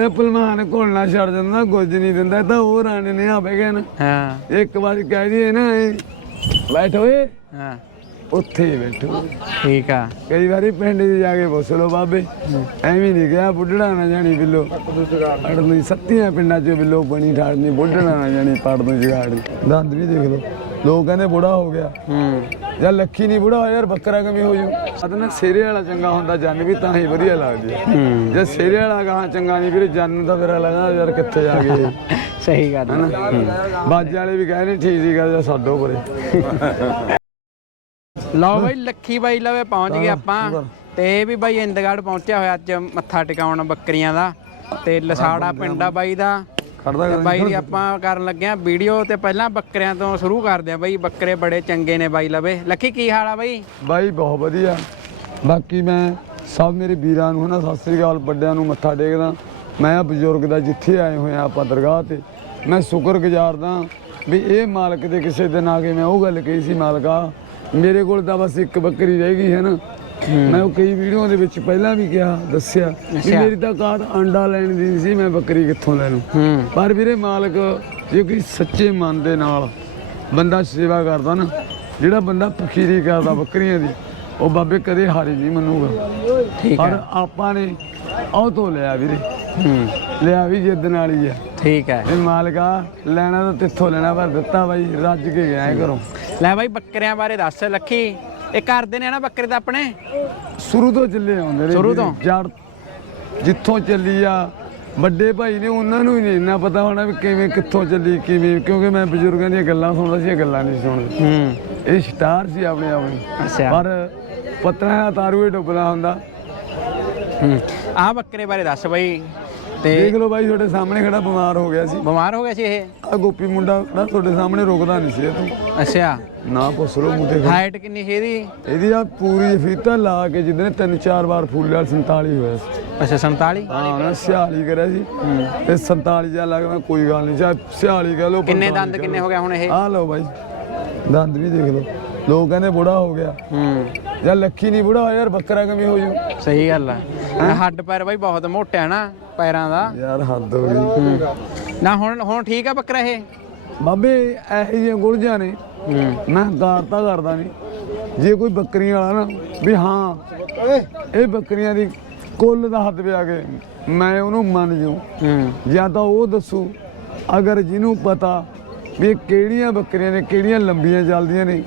ਇਹ ਭਲਵਾਨ ਘੋਲਣਾ ਛੱਡ ਜਾਂਦਾ ਕੁਝ ਨਹੀਂ ਦਿੰਦਾ ਤਾਂ ਉਹ ਰਾਣੇ ਨੇ ਆਵੇ ਗਏ ਨਾ ਹਾਂ। ਇੱਕ ਵਾਰੀ ਕਹਿ ਦਈਏ ਨਾ ਇਹ, ਬੈਠੋ ਏ ਹਾਂ। ਉੱਥੇ ਹੀ ਬੈਠੋ ਠੀਕ ਆ। ਕਈ ਵਾਰੀ ਪਿੰਡ 'ਚ ਜਾ ਕੇ ਪੁੱਛ ਲਓ ਬਾਬੇ ਐਵੇਂ ਨਹੀਂ ਗਿਆ ਬੁੱਢੜਾ ਨਾ ਜਾਣੀ ਬਿੱਲੋ। ਅੜਨੀ ਸੱਤੀਆਂ ਪਿੰਡਾਂ 'ਚ ਬਿੱਲੋ ਬਣੀ ਠਾੜਨੀ ਬੁੱਢੜਾ ਨਾ ਜਾਣੀ ਪੜ ਨੂੰ ਜਗਾੜੀ ਦੰਦ ਵੀ ਦੇਖ ਲਓ। ਲੋਕ ਕਹਿੰਦੇ ਬੁੜਾ ਹੋ ਗਿਆ। ਹੂੰ। ਜਾਂ ਲੱਖੀ ਨਹੀਂ ਬੁੜਾ ਹੋਇਆ ਯਾਰ ਬੱਕਰਾ ਕਿਵੇਂ ਹੋ ਜੂ? ਅਦ ਨਾ ਸਿਰੇ ਵਾਲਾ ਚੰਗਾ ਹੁੰਦਾ ਜੰਨ ਵੀ ਤਾਂ ਹੀ ਵਧੀਆ ਲੱਗਦੀ ਹੈ ਹੂੰ। ਜੇ ਸਿਰੇ ਵਾਲਾ ਗਾਂ ਚੰਗਾ ਨਹੀਂ ਵੀਰੇ ਜੰਨ ਦਾ ਫਿਰ ਲੱਗਾ ਯਾਰ ਕਿੱਥੇ ਜਾ ਗਏ। ਸਹੀ ਗੱਲ ਆ। ਬਾਜੇ ਵਾਲੇ ਵੀ ਕਹਿੰਦੇ ਠੀਕ ਆ ਜਾਂ ਛੱਡੋ ਪਰੇ ਲਓ ਬਾਈ ਲੱਖੀ ਬਾਈ ਲਵੇ ਪਹੁੰਚ ਗਏ ਆਪਾਂ। ਤੇ ਇਹ ਵੀ ਬਾਈ ਇੰਦਗੜ ਪਹੁੰਚਿਆ ਹੋਇਆ ਅੱਜ ਮੱਥਾ ਟਿਕਾਉਣ ਬੱਕਰੀਆਂ ਦਾ। ਤੇ ਲਸਾੜਾ ਪਿੰਡਾ ਬਾਈ ਦਾ। ਖੜਦਾ ਤੇ ਬਾਈ ਦੀ ਆਪਾਂ ਕਰਨ ਲੱਗੇ ਆ ਵੀਡੀਓ ਤੇ ਪਹਿਲਾਂ ਬੱਕਰਿਆਂ ਤੋਂ ਸ਼ੁਰੂ ਕਰਦੇ ਆ ਬਾਈ। ਬੱਕਰੇ ਬੜੇ ਚੰਗੇ ਨੇ ਬਾਈ ਲਵੇ। ਲੱਖੀ ਕੀ ਹਾਲ ਆ ਬਾਈ? ਬਾਈ ਬਹੁਤ ਵਧੀਆ। ਬਾਕੀ ਮੈਂ ਸਭ ਮੇਰੇ ਵੀਰਾਂ ਨੂੰ ਹਨਾ ਸਤਿ ਸ੍ਰੀ ਅਕਾਲ ਵੱਡਿਆਂ ਨੂੰ ਮੱਥਾ ਟੇਕਦਾ। ਮੈਂ ਆ ਬਜ਼ੁਰਗ ਦਾ ਜਿੱਥੇ ਆਏ ਹੋਏ ਆ ਆਪਾਂ ਦਰਗਾਹ ਤੇ। ਮੈਂ ਸ਼ੁਕਰਗੁਜ਼ਾਰ ਦਾ ਵੀ ਇਹ ਮਾਲਕ ਦੇ ਕਿਸੇ ਦਿਨ ਆ ਕੇ ਮੈਂ ਉਹ ਗੱਲ ਕਹੀ ਸੀ ਮਾਲਕਾ ਮੇਰੇ ਕੋਲ ਤਾਂ ਬਸ ਇੱਕ ਬੱਕਰੀ ਰਹਿ ਗਈ ਹੈ ਨਾ। ਮੈਂ ਉਹ ਕਈ ਵੀਡੀਓ ਦੇ ਵਿੱਚ ਪਹਿਲਾਂ ਵੀ ਕਿਹਾ ਦੱਸਿਆ ਅੱਛਾ। ਮੇਰੀ ਤਾਂ ਕਾਤ ਅੰਡਾ ਲੈਣ ਦੀ ਸੀ ਮੈਂ ਬੱਕਰੀ ਕਿੱਥੋਂ ਲੈ ਲੂੰ ਪਰ ਵੀਰੇ ਮਾਲਕ ਜੇ ਕੋਈ ਸੱਚੇ ਮਨ ਦੇ ਨਾਲ ਬੰਦਾ ਸੇਵਾ ਕਰਦਾ ਨਾ ਜਿਹੜਾ ਬੰਦਾ ਫਕੀਰੀ ਕਰਦਾ ਬੱਕਰੀਆਂ ਦੀ ਉਹ ਬਾਬੇ ਕਦੇ ਹਾਰੀ ਨਹੀਂ ਮੰਨੂਗਾ। ਠੀਕ ਪਰ ਹੈ। ਆਪਾਂ ਨੇ ਉਹ ਤੋਂ ਲਿਆ ਵੀਰੇ। ਹੂੰ। ਲਿਆ ਵੀ ਜਿੱਦ ਨਾਲ ਹੀ ਆ। ਠੀਕ ਹੈ। ਇਹ ਮਾਲਕਾ ਲੈਣਾ ਤਾਂ ਤਿੱਥੋਂ ਲੈਣਾ ਪਰ ਦਿੱਤਾ ਬਾਈ ਰੱਜ ਕੇ ਗਿਆ ਘਰੋਂ। ਲੈ ਬਾਈ ਬੱਕਰਿਆਂ ਬਾਰੇ ਦੱਸ ਲੱਖੀ। ਇਹ ਕਰਦੇ ਨੇ ਨਾ ਬੱਕਰੇ ਤਾਂ ਆਪਣੇ। ਸ਼ੁਰੂ ਤੋਂ ਚੱਲੇ ਆਉਂਦੇ ਨੇ ਸ਼ੁਰੂ। ਤੋਂ? ਜੜ ਜਿੱਥੋਂ ਚੱਲੀ ਆ ਵੱਡੇ ਭਾਈ ਨੇ ਉਹਨਾਂ ਨੂੰ ਹੀ ਨਹੀਂ ਇੰਨਾ ਪਤਾ ਹੋਣਾ ਵੀ ਕਿਵੇਂ ਕਿੱਥੋਂ ਚੱਲੀ ਕਿਵੇਂ ਕਿਉਂਕਿ ਮੈਂ ਬਜ਼ੁਰਗਾਂ ਦੀਆਂ ਗੱਲਾਂ ਸੁਣਦਾ ਸੀ ਇਹ ਗੱਲਾਂ ਨਹੀਂ ਸੁਣਦਾ। ਹੂੰ। ਇਹ ਸਟਾਰ ਸੀ ਆਪਣੇ ਆਪ ਨੂੰ। ਅੱਛਾ। ਪਰ ਪਤਰਾ ਤਾਰੂ ਹੀ ਡੁੱਬਦਾ ਹੁੰਦਾ। ਹੂੰ। ਆ ਬੱਕਰੇ ਬਾਰੇ ਦੱਸ ਬਾਈ। ਤੇ ਦੇਖ ਲਓ ਬਾਈ ਤੁਹਾਡੇ ਸਾਹਮਣੇ ਖੜਾ ਬਿਮਾਰ ਹੋ ਗਿਆ ਸੀ। ਬਿਮਾਰ ਹੋ ਗਿਆ ਸੀ ਇਹ? ਆ ਗੋਪੀ ਮੁੰਡਾ ਖੜਾ ਤੁਹਾਡੇ ਸਾਹਮਣੇ ਰੁਕਦਾ ਨਹੀਂ ਸੀ ਤੋਂ। ਅੱਛਾ। ਨਾ ਪੁੱਛ ਲਓ ਮੁੰਡੇ ਹਾਈਟ ਕਿੰਨੀ ਸੀ ਇਹਦੀ? ਇਹਦੀ ਆ ਪੂਰੀ ਫੀਤਾ ਲਾ ਕੇ ਜਿੱਦਨੇ ਤਿੰਨ ਚਾਰ ਵਾਰ ਫੁੱਲਿਆ 47 ਹੋਇਆ ਸੀ। ਅੱਛਾ 47 ਹਾਂ ਨਾ 46 ਕਰਿਆ ਸੀ। ਤੇ 47 ਜਾਂ ਲੱਗ ਮੈਂ ਕੋਈ ਗੱਲ ਨਹੀਂ ਚਾਹੇ 46 ਕਹਿ ਲਓ ਕਿੰਨੇ 45 ਦੰਦ ਕਿੰਨੇ ਹੋ ਗਿਆ ਹੁਣ ਇਹ? ਆ ਲਓ ਬਾਈ ਦੰਦ ਵੀ ਦੇਖ ਲਓ। ਲੋਕ ਕਹਿੰਦੇ ਬੁੜਾ ਹੋ ਗਿਆ। ਹੂੰ। ਜਾਂ ਲੱਖੀ ਨਹੀਂ ਬੁੜਾ ਹੋਇਆ ਯਾਰ ਬੱਕਰਾ ਕਿਵੇਂ ਹੋ ਜੂ? ਸਹੀ ਗੱਲ ਆ। ਹੱਡ ਪੈਰ ਬਾਈ ਬਹੁਤ ਮੋਟਾ ਹੈ ਨਾ ਪੈਰਾਂ ਦਾ। ਯਾਰ ਹੱਦ ਹੋ ਗਈ। ਨਾ ਹੁਣ ਹੁਣ ਠੀਕ ਆ ਬੱਕਰਾ ਇਹ? ਬਾਬੇ ਇਹੋ ਜਿਹੀਆਂ ਗੁਲਝਾਂ ਨੇ। ਹੂੰ। ਮੈਂ ਗਾਰਤਾ ਕਰਦਾ ਨਹੀਂ ਜੇ ਕੋਈ ਬੱਕਰੀਆਂ ਵਾਲਾ ਨਾ ਵੀ ਹਾਂ ਇਹ ਬੱਕਰੀਆਂ ਦੀ ਕੁੱਲ ਦਾ ਹੱਦ ਪਿਆ ਕੇ ਮੈਂ ਉਹਨੂੰ ਮੰਨ ਜੂ। ਹੂੰ। ਜਾਂ ਤਾਂ ਉਹ ਦੱਸੂ ਅਗਰ ਜਿਹਨੂੰ ਪਤਾ ਵੀ ਇਹ ਕਿਹੜੀਆਂ ਬੱਕਰੀਆਂ ਨੇ ਕਿਹੜੀਆਂ ਲੰਬੀਆਂ ਚੱਲਦੀਆਂ ਨੇ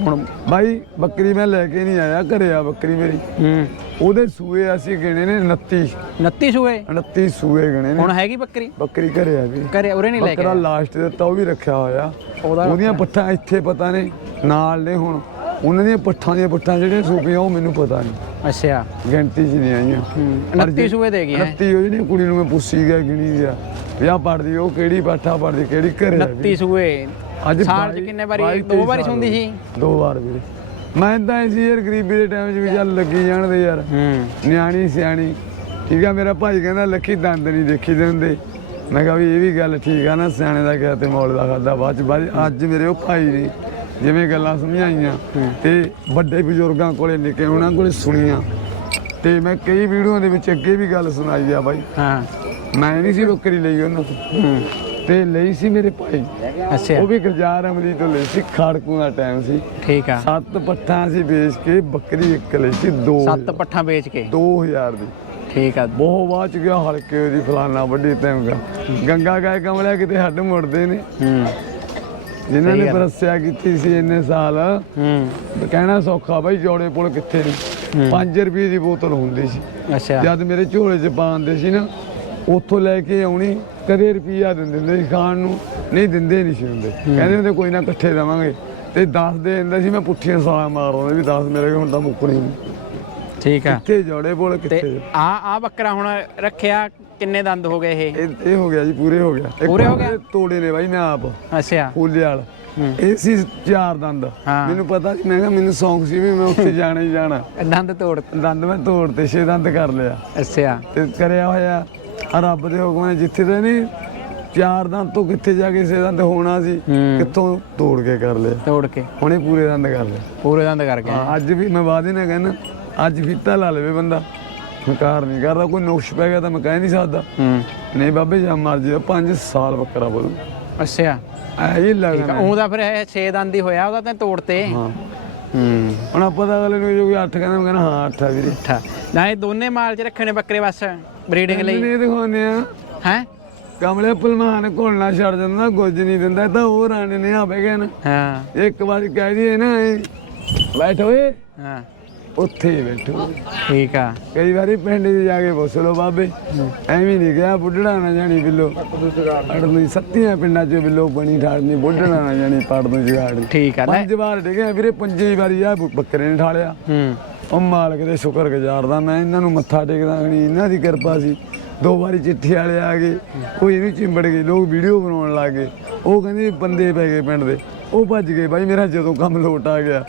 ਹੁਣ ਬਾਈ ਬੱਕਰੀ ਮੈਂ ਲੈ ਕੇ ਨਹੀਂ ਆਇਆ ਘਰੇ ਆ ਬੱਕਰੀ ਮੇਰੀ। ਹੂੰ। ਉਹਦੇ ਸੂਏ ਅਸੀਂ ਗਿਣੇ ਨੇ 29 29 ਸੂਏ? 29 ਸੂਏ ਗਿਣੇ ਨੇ। ਹੁਣ ਹੈਗੀ ਬੱਕਰੀ? ਬੱਕਰੀ ਘਰੇ ਆ ਵੀ ਕਰੇ ਉਰੇ ਨਹੀਂ ਲੈ ਕੇ ਬੱਕਰਾ। ਲਾਸਟ ਦਿੱਤਾ ਉਹ ਵੀ ਰੱਖਿਆ ਹੋਇਆ। ਉਹਦਾ ਉਹਦੀਆਂ ਪੱਠਾਂ ਇੱਥੇ ਪਤਾ ਨੇ ਨਾਲ ਨੇ ਹੁਣ। ਉਹਨਾਂ ਦੀਆਂ ਪੱਠਾਂ ਦੀਆਂ ਪੱਠਾਂ ਜਿਹੜੀਆਂ ਸੂਪੀਆਂ ਉਹ ਮੈਨੂੰ ਪਤਾ ਨਹੀਂ ਅੱਛਾ। ਗਿਣਤੀ 'ਚ ਨਹੀਂ ਆਈਆਂ। ਹੂੰ ਪਰ 29 ਜੇ- ਸੂਏ ਦੇ ਹੈ 29 ਉਹ ਜਿਹੜੀ ਕੁੜੀ ਨੂੰ ਮੈਂ ਪੁੱਛੀ ਗਿਆ ਗਿਣੀ ਗਿਆ। ਵਿਆਹ ਪੜਦੀ ਉਹ ਕਿਹੜੀ ਪੱਠਾ ਪੜਦੀ ਕਿਹੜੀ ਘਰੇ ਆ ਵੀ। 29 ਸੂਏ। ਅੱਜ ਸਾਲ ਚ ਬਾਈ- ਕਿੰਨੇ ਵਾਰੀ? ਬਾਈ, ਦੋ ਤੇਈ ਵਾਰੀ ਸਾਲ ਸੁਣਦੀ ਸੀ। ਦੋ ਵਾਰ ਵੀਰੇ। ਮੈਂ ਤਾਂ ਐਸੀ ਯਾਰ ਗਰੀਬੀ ਦੇ ਟਾਈਮ 'ਚ ਵੀ ਚੱਲ ਲੱਗੀ ਜਾਣਦੇ ਯਾਰ। ਹੂੰ। ਨਿਆਣੀ ਸਿਆਣੀ। ਠੀਕ ਆ ਮੇਰਾ ਭਾਈ ਕਹਿੰਦਾ ਲੱਖੀ ਦੰਦ ਨਹੀਂ ਦੇਖੀ ਦੇ ਹੁੰਦੇ ਮੈਂ ਕਿਹਾ ਵੀ ਇਹ ਵੀ ਗੱਲ ਠੀਕ ਆ ਨਾ ਸਿਆਣੇ ਦਾ ਕਿਹਾ ਤੇ ਮੌਲ ਦਾ ਖਾਦਾ। ਬਾਅਦ ਚ ਬਾਅਦ ਚ ਅੱਜ ਮੇਰੇ ਉਹ ਭਾਈ ਨੇ ਜਿਵੇਂ ਗੱਲਾਂ ਸਮਝਾਈਆਂ ਤੇ ਵੱਡੇ ਬਜ਼ੁਰਗਾਂ ਕੋਲੇ ਨਿੱਕੇ ਉਹਨਾਂ ਕੋਲੇ ਸੁਣੀਆਂ। ਤੇ ਮੈਂ ਕਈ ਵੀਡੀਓ ਦੇ ਵਿੱਚ ਅੱਗੇ ਵੀ ਗੱਲ ਸੁਣਾਈ ਆ ਬਾਈ। ਹਾਂ। ਮੈਂ ਨਹੀਂ ਸੀ ਬੱਕਰੀ ਲਈ ਉਹਨਾਂ ਤੋਂ। ਹੂੰ। ਤੇ ਲਈ ਸੀ ਮੇਰੇ ਭਾਈ। ਅੱਛਾ। ਉਹ ਵੀ ਗਰਜਾਰ ਅਮਲੀ ਤੋਂ ਲਈ ਸੀ ਖਾੜਕੂ ਦਾ ਟਾਈਮ ਸੀ। ਠੀਕ ਆ। ਸੱਤ ਪੱਠਾਂ ਸੀ ਵੇਚ ਕੇ ਬੱਕਰੀ ਇੱਕ ਲਈ ਸੀ ਦੋ ਸੱਤ ਪੱਠਾਂ ਵੇਚ ਕੇ? 2000 ਦੀ। ਠੀਕ ਆ। ਬਹੁਤ ਬਾਅਦ ਚ ਗਿਆ ਹਲਕੇ ਉਹਦੀ ਫਲਾਨਾ ਵੱਡੀ ਤੈਮਗਾ ਗੰਗਾ ਗਾਏ ਕਮਲਿਆ ਕਿਤੇ ਹੱਡ ਮੁੜਦੇ ਨੇ। ਹੂੰ। ਜਿਨ੍ਹਾਂ ਨੇ। ਬਰਸਿਆ ਕੀਤੀ ਸੀ ਇੰਨੇ ਸਾਲ। ਹੂੰ। ਕਹਿਣਾ ਸੌਖਾ ਬਾਈ ਜੋੜੇ ਪੁਲ ਕਿੱਥੇ ਨੇ? 5 ਰੁਪਏ ਦੀ ਬੋਤਲ ਹੁੰਦੀ ਸੀ। ਅੱਛਾ। ਜਦ ਮੇਰੇ ਝੋਲੇ 'ਚ ਪਾਉਂਦੇ ਸੀ ਨਾ ਉੱਥੋਂ ਲੈ ਕੇ ਆਉਣੀ ਕਦੇ ਰੁਪਈਆ ਦਿੰਦੇ ਹੁੰਦੇ ਸੀ ਖਾਣ ਨੂੰ ਨਹੀਂ ਦਿੰਦੇ ਨਹੀਂ ਸੀ ਹੁੰਦੇ। ਕਹਿੰਦੇ ਹੁੰਦੇ ਕੋਈ ਨਾ ਇਕੱਠੇ ਦੇਵਾਂਗੇ। ਤੇ 10 ਦੇ ਦਿੰਦੇ ਸੀ ਮੈਂ ਪੁੱਠੀਆਂ ਸਾਲਾਂ ਮਾਰਦਾ ਵੀ 10 ਮੇਰੇ ਕੋਲ ਤਾਂ ਮੁੱਕਣੀ ਨਹੀਂ। ਠੀਕ ਆ। ਕਿੱਥੇ ਜੋੜੇ ਤੇ ਕਿੱਥੇ ਆ ਆ ਬੱਕਰਾ ਹੁਣ ਰੱਖਿਆ ਕਿੰਨੇ ਦੰਦ ਹੋ ਗਏ ਇਹ? ਇਹ ਹੋ ਗਿਆ ਜੀ ਪੂਰੇ ਹੋ ਗਿਆ। ਪੂਰੇ ਹੋ ਗਿਆ? ਤੋੜੇ ਨੇ ਬਾਈ ਮੈਂ ਆਪ। ਅੱਛਾ। ਫੂਲੇ ਵਾਲ। ਇਹ ਸੀ ਚਾਰ ਦੰਦ। ਮੈਨੂੰ ਪਤਾ ਸੀ ਮੈਂ ਕਿਹਾ ਮੈਨੂੰ ਸ਼ੌਂਕ ਸੀ ਵੀ ਮੈਂ ਉੱਥੇ ਜਾਣਾ ਹੀ ਜਾਣਾ। ਦੰਦ ਤੋੜ ਦੰਦ ਮੈਂ ਤੋੜ ਤੇ ਛੇ ਦੰਦ ਕਰ ਲਿਆ। ਅੱਛਾ। ਤੇ ਕਰਿਆ ਹੋਇਆ ਆ ਰੱਬ ਦੇ ਹੁਕਮ ਨਾਲ ਜਿੱਥੇ ਤੇ ਨਹੀਂ ਚਾਰ ਦੰਦ ਤੋਂ ਕਿੱਥੇ ਜਾ ਕੇ ਛੇ ਦੰਦ ਹੋਣਾ ਸੀ ਹੂੰ। ਕਿੱਥੋਂ ਤੋੜ ਕੇ ਕਰ ਲਿਆ। ਤੋੜ ਕੇ। ਹੁਣੇ ਪੂਰੇ ਦੰਦ ਕਰ ਲਿਆ। ਪੂਰੇ ਦੰਦ ਕਰ ਗਏ। ਹਾਂ, ਅੱਜ ਵੀ ਮੈਂ ਵਾਦੇ ਨਾਲ ਕਹਿੰਦਾ ਅੱਜ ਫੀਤਾ ਲਾ ਲਵੇ ਬੰਦਾ। ਹੰਕਾਰ ਨਹੀਂ ਕਰਦਾ ਕੋਈ ਨੁਕਸ਼ ਪੈ ਗਿਆ ਤਾਂ ਮੈਂ ਕਹਿ ਨਹੀਂ ਸਕਦਾ। ਹੂੰ। ਨਹੀਂ ਬਾਬੇ ਜਾਂ ਮਰਜ਼ੀ 5 ਸਾਲ ਬੱਕਰਾ ਬੋਲੂ ਅੱਛਾ। ਐ ਠੀਕ ਲੱਗਦਾ ਉਹਦਾ ਫਿਰ ਇਹ 6 ਦੰਦ ਹੀ ਹੋਇਆ ਉਹਦਾ ਤਾਂ ਤੋੜਤੇ। ਹਾਂ। ਹੂੰ ਹੁਣ ਆਪਾਂ ਤਾਂ ਅਗਲੇ ਨੂੰ ਜੋ ਕੋਈ 8 ਕਹਿੰਦਾ ਮੈਂ ਕਹਿੰਦਾ ਹਾਂ 8 ਆ ਵੀਰੇ। ਅੱਛਾ ਨਾ ਇਹ ਦੋਨੇ ਮਾਲ 'ਚ ਰੱਖਣੇ ਬੱਕਰੇ ਬਸ ਬਰੀਡਿੰਗ ਲਈ। ਨਹੀਂ ਦਿਖਾਉਂਦੇ ਆ। ਹੈ? ਕਮਲੇ ਭਲਵਾਨ ਘੋਲਣਾ ਛੱਡ ਦਿੰਦਾ ਗੁੱਜ ਨਹੀਂ ਦਿੰਦਾ ਇਹ ਤਾਂ ਉਹ ਰਾਣੇ ਨੇ ਆਵੇ ਗਏ ਨਾ ਹਾਂ। ਇੱਕ ਵਾਰ ਕਹਿ ਦਈਏ ਨਾ ਇਹ, ਬੈਠ ਓਏ। ਹਾਂ। ਉੱਥੇ ਹੀ ਬੈਠੋ ਠੀਕ ਆ। ਕਈ ਵਾਰੀ ਪਿੰਡ 'ਚ ਜਾ ਕੇ ਪੁੱਛ ਲਓ ਬਾਬੇ ਐਵੇਂ ਨਹੀਂ ਗਿਆ ਬੁੱਢੜਾ ਨਾ ਜਾਣੀ ਬਿੱਲੋ। ਅੜਨੀ ਸੱਤੀਆਂ ਪਿੰਡਾਂ 'ਚ ਬਿੱਲੋ ਬਣੀ ਠਾੜਨੀ ਬੁੱਢੜਾ ਨਾ ਜਾਣੀ ਪੜ ਨੂੰ ਜਗਾੜ। ਠੀਕ ਆ ਲੈ। ਪੰਜ ਵਾਰ ਡਿੱਗਿਆ ਵੀਰੇ ਪੰਜੀ ਵਾਰੀ ਆ ਬੱਕਰੇ ਨੇ ਠਾਲਿਆ। ਹੂੰ। ਉਹ ਮਾਲਕ ਦੇ ਸ਼ੁਕਰ ਗੁਜ਼ਾਰਦਾ ਮੈਂ ਇਹਨਾਂ ਨੂੰ ਮੱਥਾ ਟੇਕਦਾ ਨਹੀਂ ਇਹਨਾਂ ਦੀ ਕਿਰਪਾ ਸੀ। ਦੋ ਵਾਰੀ ਚਿੱਠੀ ਵਾਲੇ ਆ ਗਏ ਕੋਈ ਨਹੀਂ ਚਿੰਬੜ ਗਏ ਲੋਕ ਵੀਡੀਓ ਬਣਾਉਣ ਲੱਗ ਗਏ। ਉਹ ਕਹਿੰਦੇ ਬੰਦੇ ਪੈ ਗਏ ਪਿੰਡ ਦੇ। ਉਹ ਭੱਜ ਗਏ ਬਾਈ ਮੇਰਾ ਜਦੋਂ ਕੰਮ ਲੋਟ ਆ ਗਿਆ।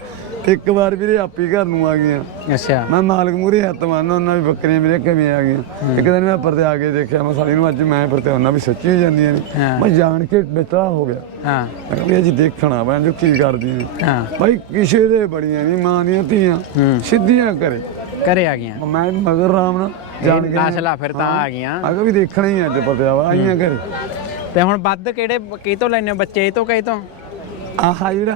ਇੱਕ ਵਾਰ ਵੀਰੇ ਆਪੀ ਘਰ ਨੂੰ ਆ ਗਈਆਂ। ਅੱਛਾ। ਮੈਂ ਮਾਲਕ ਮੂਰੇ ਹੱਥ ਮਾਰਨਾ ਉਹਨਾਂ ਵੀ ਬੱਕਰੀਆਂ ਮੇਰੇ ਕਿਵੇਂ ਆ ਗਈਆਂ। ਇੱਕ ਦਿਨ ਮੈਂ ਪਰਦੇ ਆ ਕੇ ਦੇਖਿਆ ਮੈਂ ਸਾਲੀ ਨੂੰ ਅੱਜ ਮੈਂ ਪਰਤੇ ਉਹਨਾਂ ਵੀ ਸੱਚੀ ਹੀ ਜਾਂਦੀਆਂ ਨੇ। ਮੈਂ ਜਾਣ ਕੇ ਬਿਤਰਾ ਹੋ ਗਿਆ। ਹਾਂ। ਮੈਂ ਕਿਹਾ ਅੱਜ ਦੇਖਣਾ ਬੈਣ ਜੋ ਕੀ ਕਰਦੀਆਂ ਨੇ। ਹਾਂ। ਬਾਈ ਕਿਸੇ ਦੇ ਬੜੀਆਂ ਨਹੀਂ ਮਾਂ ਦੀਆਂ ਧੀਆਂ ਸਿੱਧੀਆਂ ਕਰੇ ਘਰੇ ਆ ਗਈਆਂ। ਮੈਂ ਮਗਰ ਰਾਮ ਨਾਲ ਜਾਣ ਕੇ ਨਸਲਾ ਫਿਰ ਤਾਂ ਆ ਗਈਆਂ। ਆਗਾ ਵੀ ਦੇਖਣਾ ਹੀ ਅੱਜ ਪਤਿਆ ਵਾ ਆਈਆਂ ਘਰੇ। ਤੇ ਹੁਣ ਵੱਧ ਕਿਹੜੇ ਕੀ ਤੋਂ ਲੈਣੇ ਬੱਚੇ? ਇਹ ਤੋਂ ਕਹੇ ਤੋਂ? ਆਹ ਜਿਹੜਾ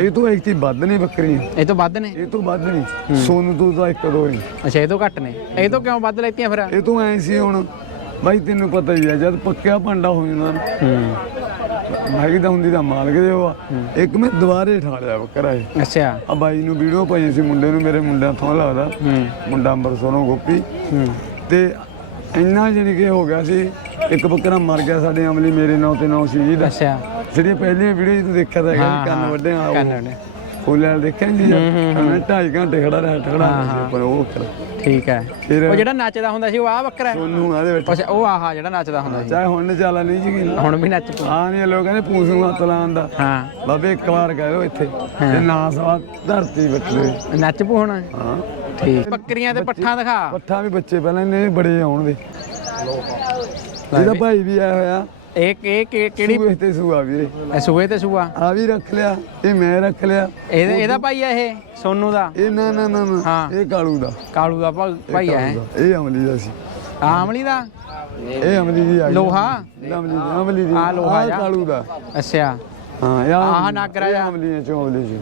ਇਹ ਤੋਂ ਇੱਕ ਚੀਜ਼ ਵੱਧ ਨਹੀਂ ਬੱਕਰੀਆਂ ਇਹ ਤੋਂ ਵੱਧ ਨੇ ਇਹ ਤੋਂ ਵੱਧ ਨਹੀਂ। ਸੋਨ ਤੋਂ ਤਾਂ ਇੱਕ ਦੋ ਹੀ। ਅੱਛਾ ਇਹ ਤੋਂ ਘੱਟ ਨੇ। ਇਹ ਤੋਂ ਕਿਉਂ ਵੱਧ ਲੈਤੀਆਂ ਫਿਰ? ਇਹ ਤੋਂ ਐ ਸੀ ਹੁਣ ਬਾਈ ਤੈਨੂੰ ਪਤਾ ਹੀ ਹੈ ਜਦ ਪੱਕਿਆ ਭਾਂਡਾ ਹੋ ਜਾਂਦਾ ਨਾ। ਹੂੰ। ਮੈਂ ਤਾਂ ਹੁੰਦੀ ਤਾਂ ਮਾਲਕ ਦੇ ਹੋਆ ਇੱਕ ਮੈਂ ਦੁਬਾਰੇ ਠਾਲਿਆ ਬੱਕਰਾ ਇਹ। ਅੱਛਾ। ਆ ਬਾਈ ਨੂੰ ਵੀਡੀਓ ਪਾਈ ਸੀ ਮੁੰਡੇ ਨੂੰ ਮੇਰੇ ਮੁੰਡਿਆਂ ਤੋਂ ਲੱਗਦਾ। ਹੂੰ। ਮੁੰਡਾ ਅੰਬਰਸਰੋਂ ਗੋਪੀ। ਹੂੰ। ਤੇ ਇੰਨਾ ਜਾਣੀ ਕਿ ਹੋ ਗਿਆ ਸੀ ਇੱਕ ਬੱਕਰਾ ਮਰ ਗਿਆ ਸਾਡੇ ਅਮਲੀ ਮੇਰੇ ਨਾਂ ਤੇ ਨਾਂ ਸੀ ਜੀ ਦਾ। ਅੱਛਾ। ਜਿਹੜੀ ਪਹਿਲੀ ਵੀਡੀਓ ਤੂੰ ਦੇਖਿਆ ਤਾਂ ਹੈਗਾ ਵੀ ਕੰਨ ਵੱਡੇ ਆ ਕੰਨ ਵੱਡੇ। ਫੁੱਲ ਦੇਖਿਆ ਜੀ? ਮੈਂ ਢਾਈ ਘੰਟੇ ਖੜਾ ਰਿਹਾ ਟਕੜਾ ਪਰ ਉਹ ਬੱਕਰਾ ਠੀਕ ਹੈ। ਫਿਰ ਉਹ ਜਿਹੜਾ ਨੱਚਦਾ ਹੁੰਦਾ ਸੀ ਉਹ ਆ ਬੱਕਰਾ ਹੈ? ਸੋਨੂੰ ਆਦੇ ਵਿੱਚ। ਅੱਛਾ ਉਹ ਆਹਾ ਜਿਹੜਾ ਨੱਚਦਾ ਹੁੰਦਾ ਸੀ। ਚਾਹੇ ਹੁਣ ਚਾਲਾ ਨਹੀਂ ਜੀ ਹੁਣ ਵੀ ਨੱਚ ਪਊ। ਆ ਨਹੀਂ ਲੋਕ ਕਹਿੰਦੇ ਪੂਸ ਨੂੰ ਹੱਥ ਲਾਉਣ ਦਾ। ਹਾਂ। ਬਾਬੇ ਇੱਕ ਵਾਰ ਕਹਿਓ ਇੱਥੇ ਤੇ ਨਾ ਸਵਾ ਧਰਤੀ ਬੱਚੇ। ਨੱਚ ਪੂ ਹੁਣ? ਹਾਂ। ਠੀਕ। ਬੱਕਰੀਆਂ ਤੇ ਪੱਠਾਂ ਦਿਖਾ। ਪੱਠਾ ਵੀ ਬੱਚੇ ਪਹਿਲਾਂ ਇਹਨੇ ਬੜੇ ਆਉਣਗੇ। ਇਹਦਾ ਭਾਈ ਵੀ ਆਇਆ ਹੋਇਆ। ਇਹ ਇਹ ਕਿ- ਕਿਹੜੀ ਸੂਏ ਤੇ ਸੂਆ ਵੀਰੇ। ਇਹ ਸੂਏ ਤੇ ਸੂਆ? ਆ ਵੀ ਰੱਖ ਲਿਆ ਇਹ ਮੈਂ ਰੱਖ ਲਿਆ। ਇਹਦੇ ਇਹਦਾ ਭਾਈ ਆ ਇਹ ਸੋਨੂ ਦਾ? ਇਹ ਨਾ ਨਾ ਨਾ ਨਾ ਹਾਂ। ਇਹ ਕਾਲੂ ਦਾ। ਕਾਲੂ ਦਾ ਭਾ- ਭਾਈ ਆ ਇਹ। ਇਹ ਅਮਲੀ ਦਾ ਸੀ। ਆਮਲੀ ਦਾ? ਇਹ ਅਮਲੀ ਦੀ ਆ ਗਈ। ਲੋਹਾ? ਇਹ ਅਮਲੀ ਦੀ ਅਮਲੀ ਦੀ। ਆਹ ਲੋਹਾ ਆਹ। ਕਾਲੂ ਦਾ। ਅੱਛਾ। ਹਾਂ ਯਾਰ ਆਹ ਨਾਗਰਾ ਜਿਹਾ। ਅਮਲੀਆਂ ਚੋਂ ਅਮਲੀ ਚ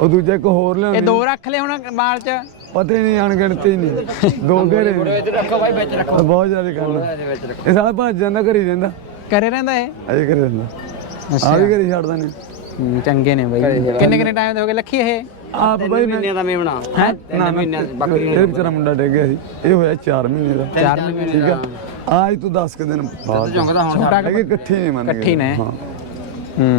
ਉਹ ਦੂਜੇ ਕੋ ਹੋਰ ਇਹ ਲਿਆਉਂਦੇ ਦੋ ਰੱਖ ਲੈ ਹੁਣ ਮਾਲ ਚ? ਪਤਾ ਹੀ ਨਹੀਂ ਅਣਗਿਣਤੀ ਹੀ ਨਹੀਂ। ਦੋ ਘਰੇ ਨੇ। ਰੱਖੋ ਭਾਈ ਵਿੱਚ ਰੱਖੋ। ਬਹੁਤ ਜ਼ਿਆਦਾ ਕੰਮ ਇਹ ਸਾਲਾ ਭੱਜ ਜਾਂਦਾ ਘਰੀ ਰਹਿੰਦਾ ਕਰੇ ਰਹਿੰਦਾ ਇਹ? ਅਜੇ ਘਰੇ ਰਹਿੰਦਾ। ਆ ਵੀ ਘਰੀ ਛੱਡਦਾ ਨਹੀਂ ਹੂੰ, ਚੰਗੇ ਨੇ ਬਾਈ। ਕਿੰਨੇ ਕਿੰਨੇ ਟਾਈਮ ਦੇ ਹੋ ਗਏ ਲੱਖੀ ਇਹ? ਆਪ ਬਾਈ ਮੈਂ ਮਹੀਨੇ ਦਾ ਮੇਵਣਾ ਹੈ? ਤਿੰਨ ਮਹੀਨੇ ਦੀ ਬੱਕਰੀ ਇਹ ਵਿਚਾਰਾ ਮੁੰਡਾ ਡਿੱਗ ਗਿਆ ਸੀ। ਇਹ ਹੋਇਆ 4 ਮਹੀਨੇ ਦਾ। ਚਾਰ ਮਹੀਨੇ ਠੀਕ ਆ? ਆਜ ਤੋਂ 10 ਕੁ ਦਿਨ ਬਾਅਦ ਚੁੰਗਦਾ ਹੁਣ ਛੋਟਾ ਹੈਗੇ ਇਕੱਠੇ ਨਹੀਂ ਮੰਨ ਇਕੱਠੇ ਨੇ। ਹੂੰ।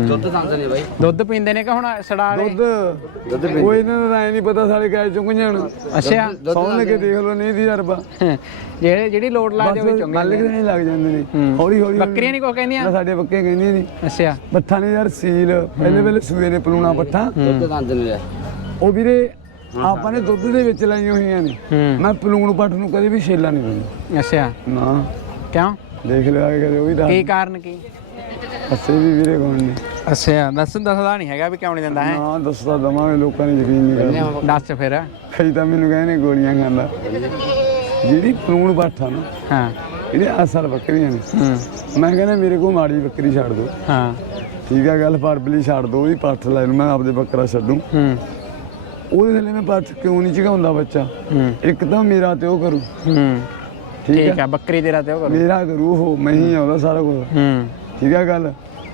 ਦੁੱਧ ਨੇ ਬਾਈ। ਦੁੱਧ ਪੀਂਦੇ ਨੇ ਕਿ ਹੁਣ ਸੜਾ ਲੈ ਦੁੱਧ। ਕੋਈ ਇਹਨਾਂ ਨੂੰ ਰਾਇ ਨਹੀਂ ਪਤਾ ਸਾਰੇ ਕਾਇ ਚੁੰਗ ਜਾਣ ਅੱਛਾ। ਸੌਣ ਕੇ ਦੇਖ ਲਓ ਨਹੀਂ ਦੀ ਹਰਬਾ ਜਿਹੜੇ ਜਿਹੜੀ ਲੋਡ ਲਾ ਦੇ ਉਹ ਚੰਗੇ ਗੱਲ ਕਿਤੇ ਨਹੀਂ ਲੱਗ ਜਾਂਦੇ ਨੇ। ਹੌਲੀ ਹੌਲੀ ਬੱਕਰੀਆਂ ਨਹੀਂ ਕੋ ਕਹਿੰਦੀਆਂ? ਨਾ ਸਾਡੇ ਬੱਕੇ ਕਹਿੰਦੀਆਂ ਨਹੀਂ ਅੱਛਾ। ਪੱਠਾ ਨੇ ਯਾਰ ਸੀਲ। ਪਹਿਲੇ ਪਹਿਲੇ ਸੂਏ ਨੇ ਪਲੂਣਾ ਪੱਠਾ। ਦੁੱਧ ਸੰਸ ਨੇ ਉਹ ਵੀਰੇ ਆਪਾਂ ਨੇ ਦੁੱਧ ਦੇ ਵਿੱਚ ਲਾਈਆਂ ਹੋਈਆਂ ਨੇ। ਮੈਂ ਪਲੂਣ ਪੱਠ ਨੂੰ ਕਦੇ ਵੀ ਛੇਲਾ ਨਹੀਂ ਦਿੰਦਾ ਅੱਛਾ। ਨਾ। ਕਿਉਂ? ਦੇਖ ਲਿਆ ਕਦੇ ਉਹ ਵੀ ਕੀ ਕਾਰਨ ਕੀ? ਹੱਸੇ ਵੀ ਵੀਰੇ ਕੋਣ ਨੇ? ਅੱਛਾ ਦੱਸ ਦੱਸਦਾ ਨਹੀਂ ਹੈਗਾ ਵੀ ਕਿਉਂ ਨਹੀਂ ਦਿੰਦਾ ਹੈ? ਨਾ ਦੱਸਦਾ ਦਵਾਂਗੇ ਲੋਕਾਂ ਨੇ ਯਕੀਨ ਨਹੀਂ ਕਰਨਾ। ਦੱਸ ਫਿਰ। ਕਈ ਤਾਂ ਮੈਨੂੰ ਕਹਿੰਦੇ ਗੋਲੀਆਂ ਖਾਂਦਾ। ਜਿਹੜੀ ਪਲੂਣ ਪੱਠ ਆ ਨਾ ਹਾਂ। ਇਹਦੇ ਅਸਲ ਬੱਕਰੀਆਂ ਨੇ। ਹੂੰ। ਮੈਂ ਕਹਿੰਦਾ ਮੇਰੇ ਕੋਲ ਮਾੜੀ ਬੱਕਰੀ ਛੱਡ ਦੋ ਹਾਂ। ਠੀਕ ਆ ਗੱਲ ਪਰਬਲੀ ਛੱਡ ਦੋ ਉਹਦੀ ਪੱਠ ਲੈ ਮੈਂ ਆਪਦੇ ਬੱਕਰਾ ਛੱਡੂ। ਹੂੰ। ਉਹਦੇ ਥੱਲੇ ਮੈਂ ਪੱਠ ਕਿਉਂ ਨਹੀਂ ਚਗਾਉਂਦਾ ਬੱਚਾ? ਹੂੰ। ਇੱਕ ਤਾਂ ਮੇਰਾ ਤੇ ਉਹ ਕਰੂ। ਹੂੰ। ਠੀਕ ਠੀਕ ਆ ਬੱਕਰੀ ਤੇਰਾ ਤੇ ਉਹ ਕਰੋ। ਮੇਰਾ ਕਰੂ ਉਹ ਮੈਂ ਹੀ ਆਉਂਦਾ ਸਾਰਾ ਕੁਝ ਹੂੰ। ਠੀਕ ਆ ਗੱਲ?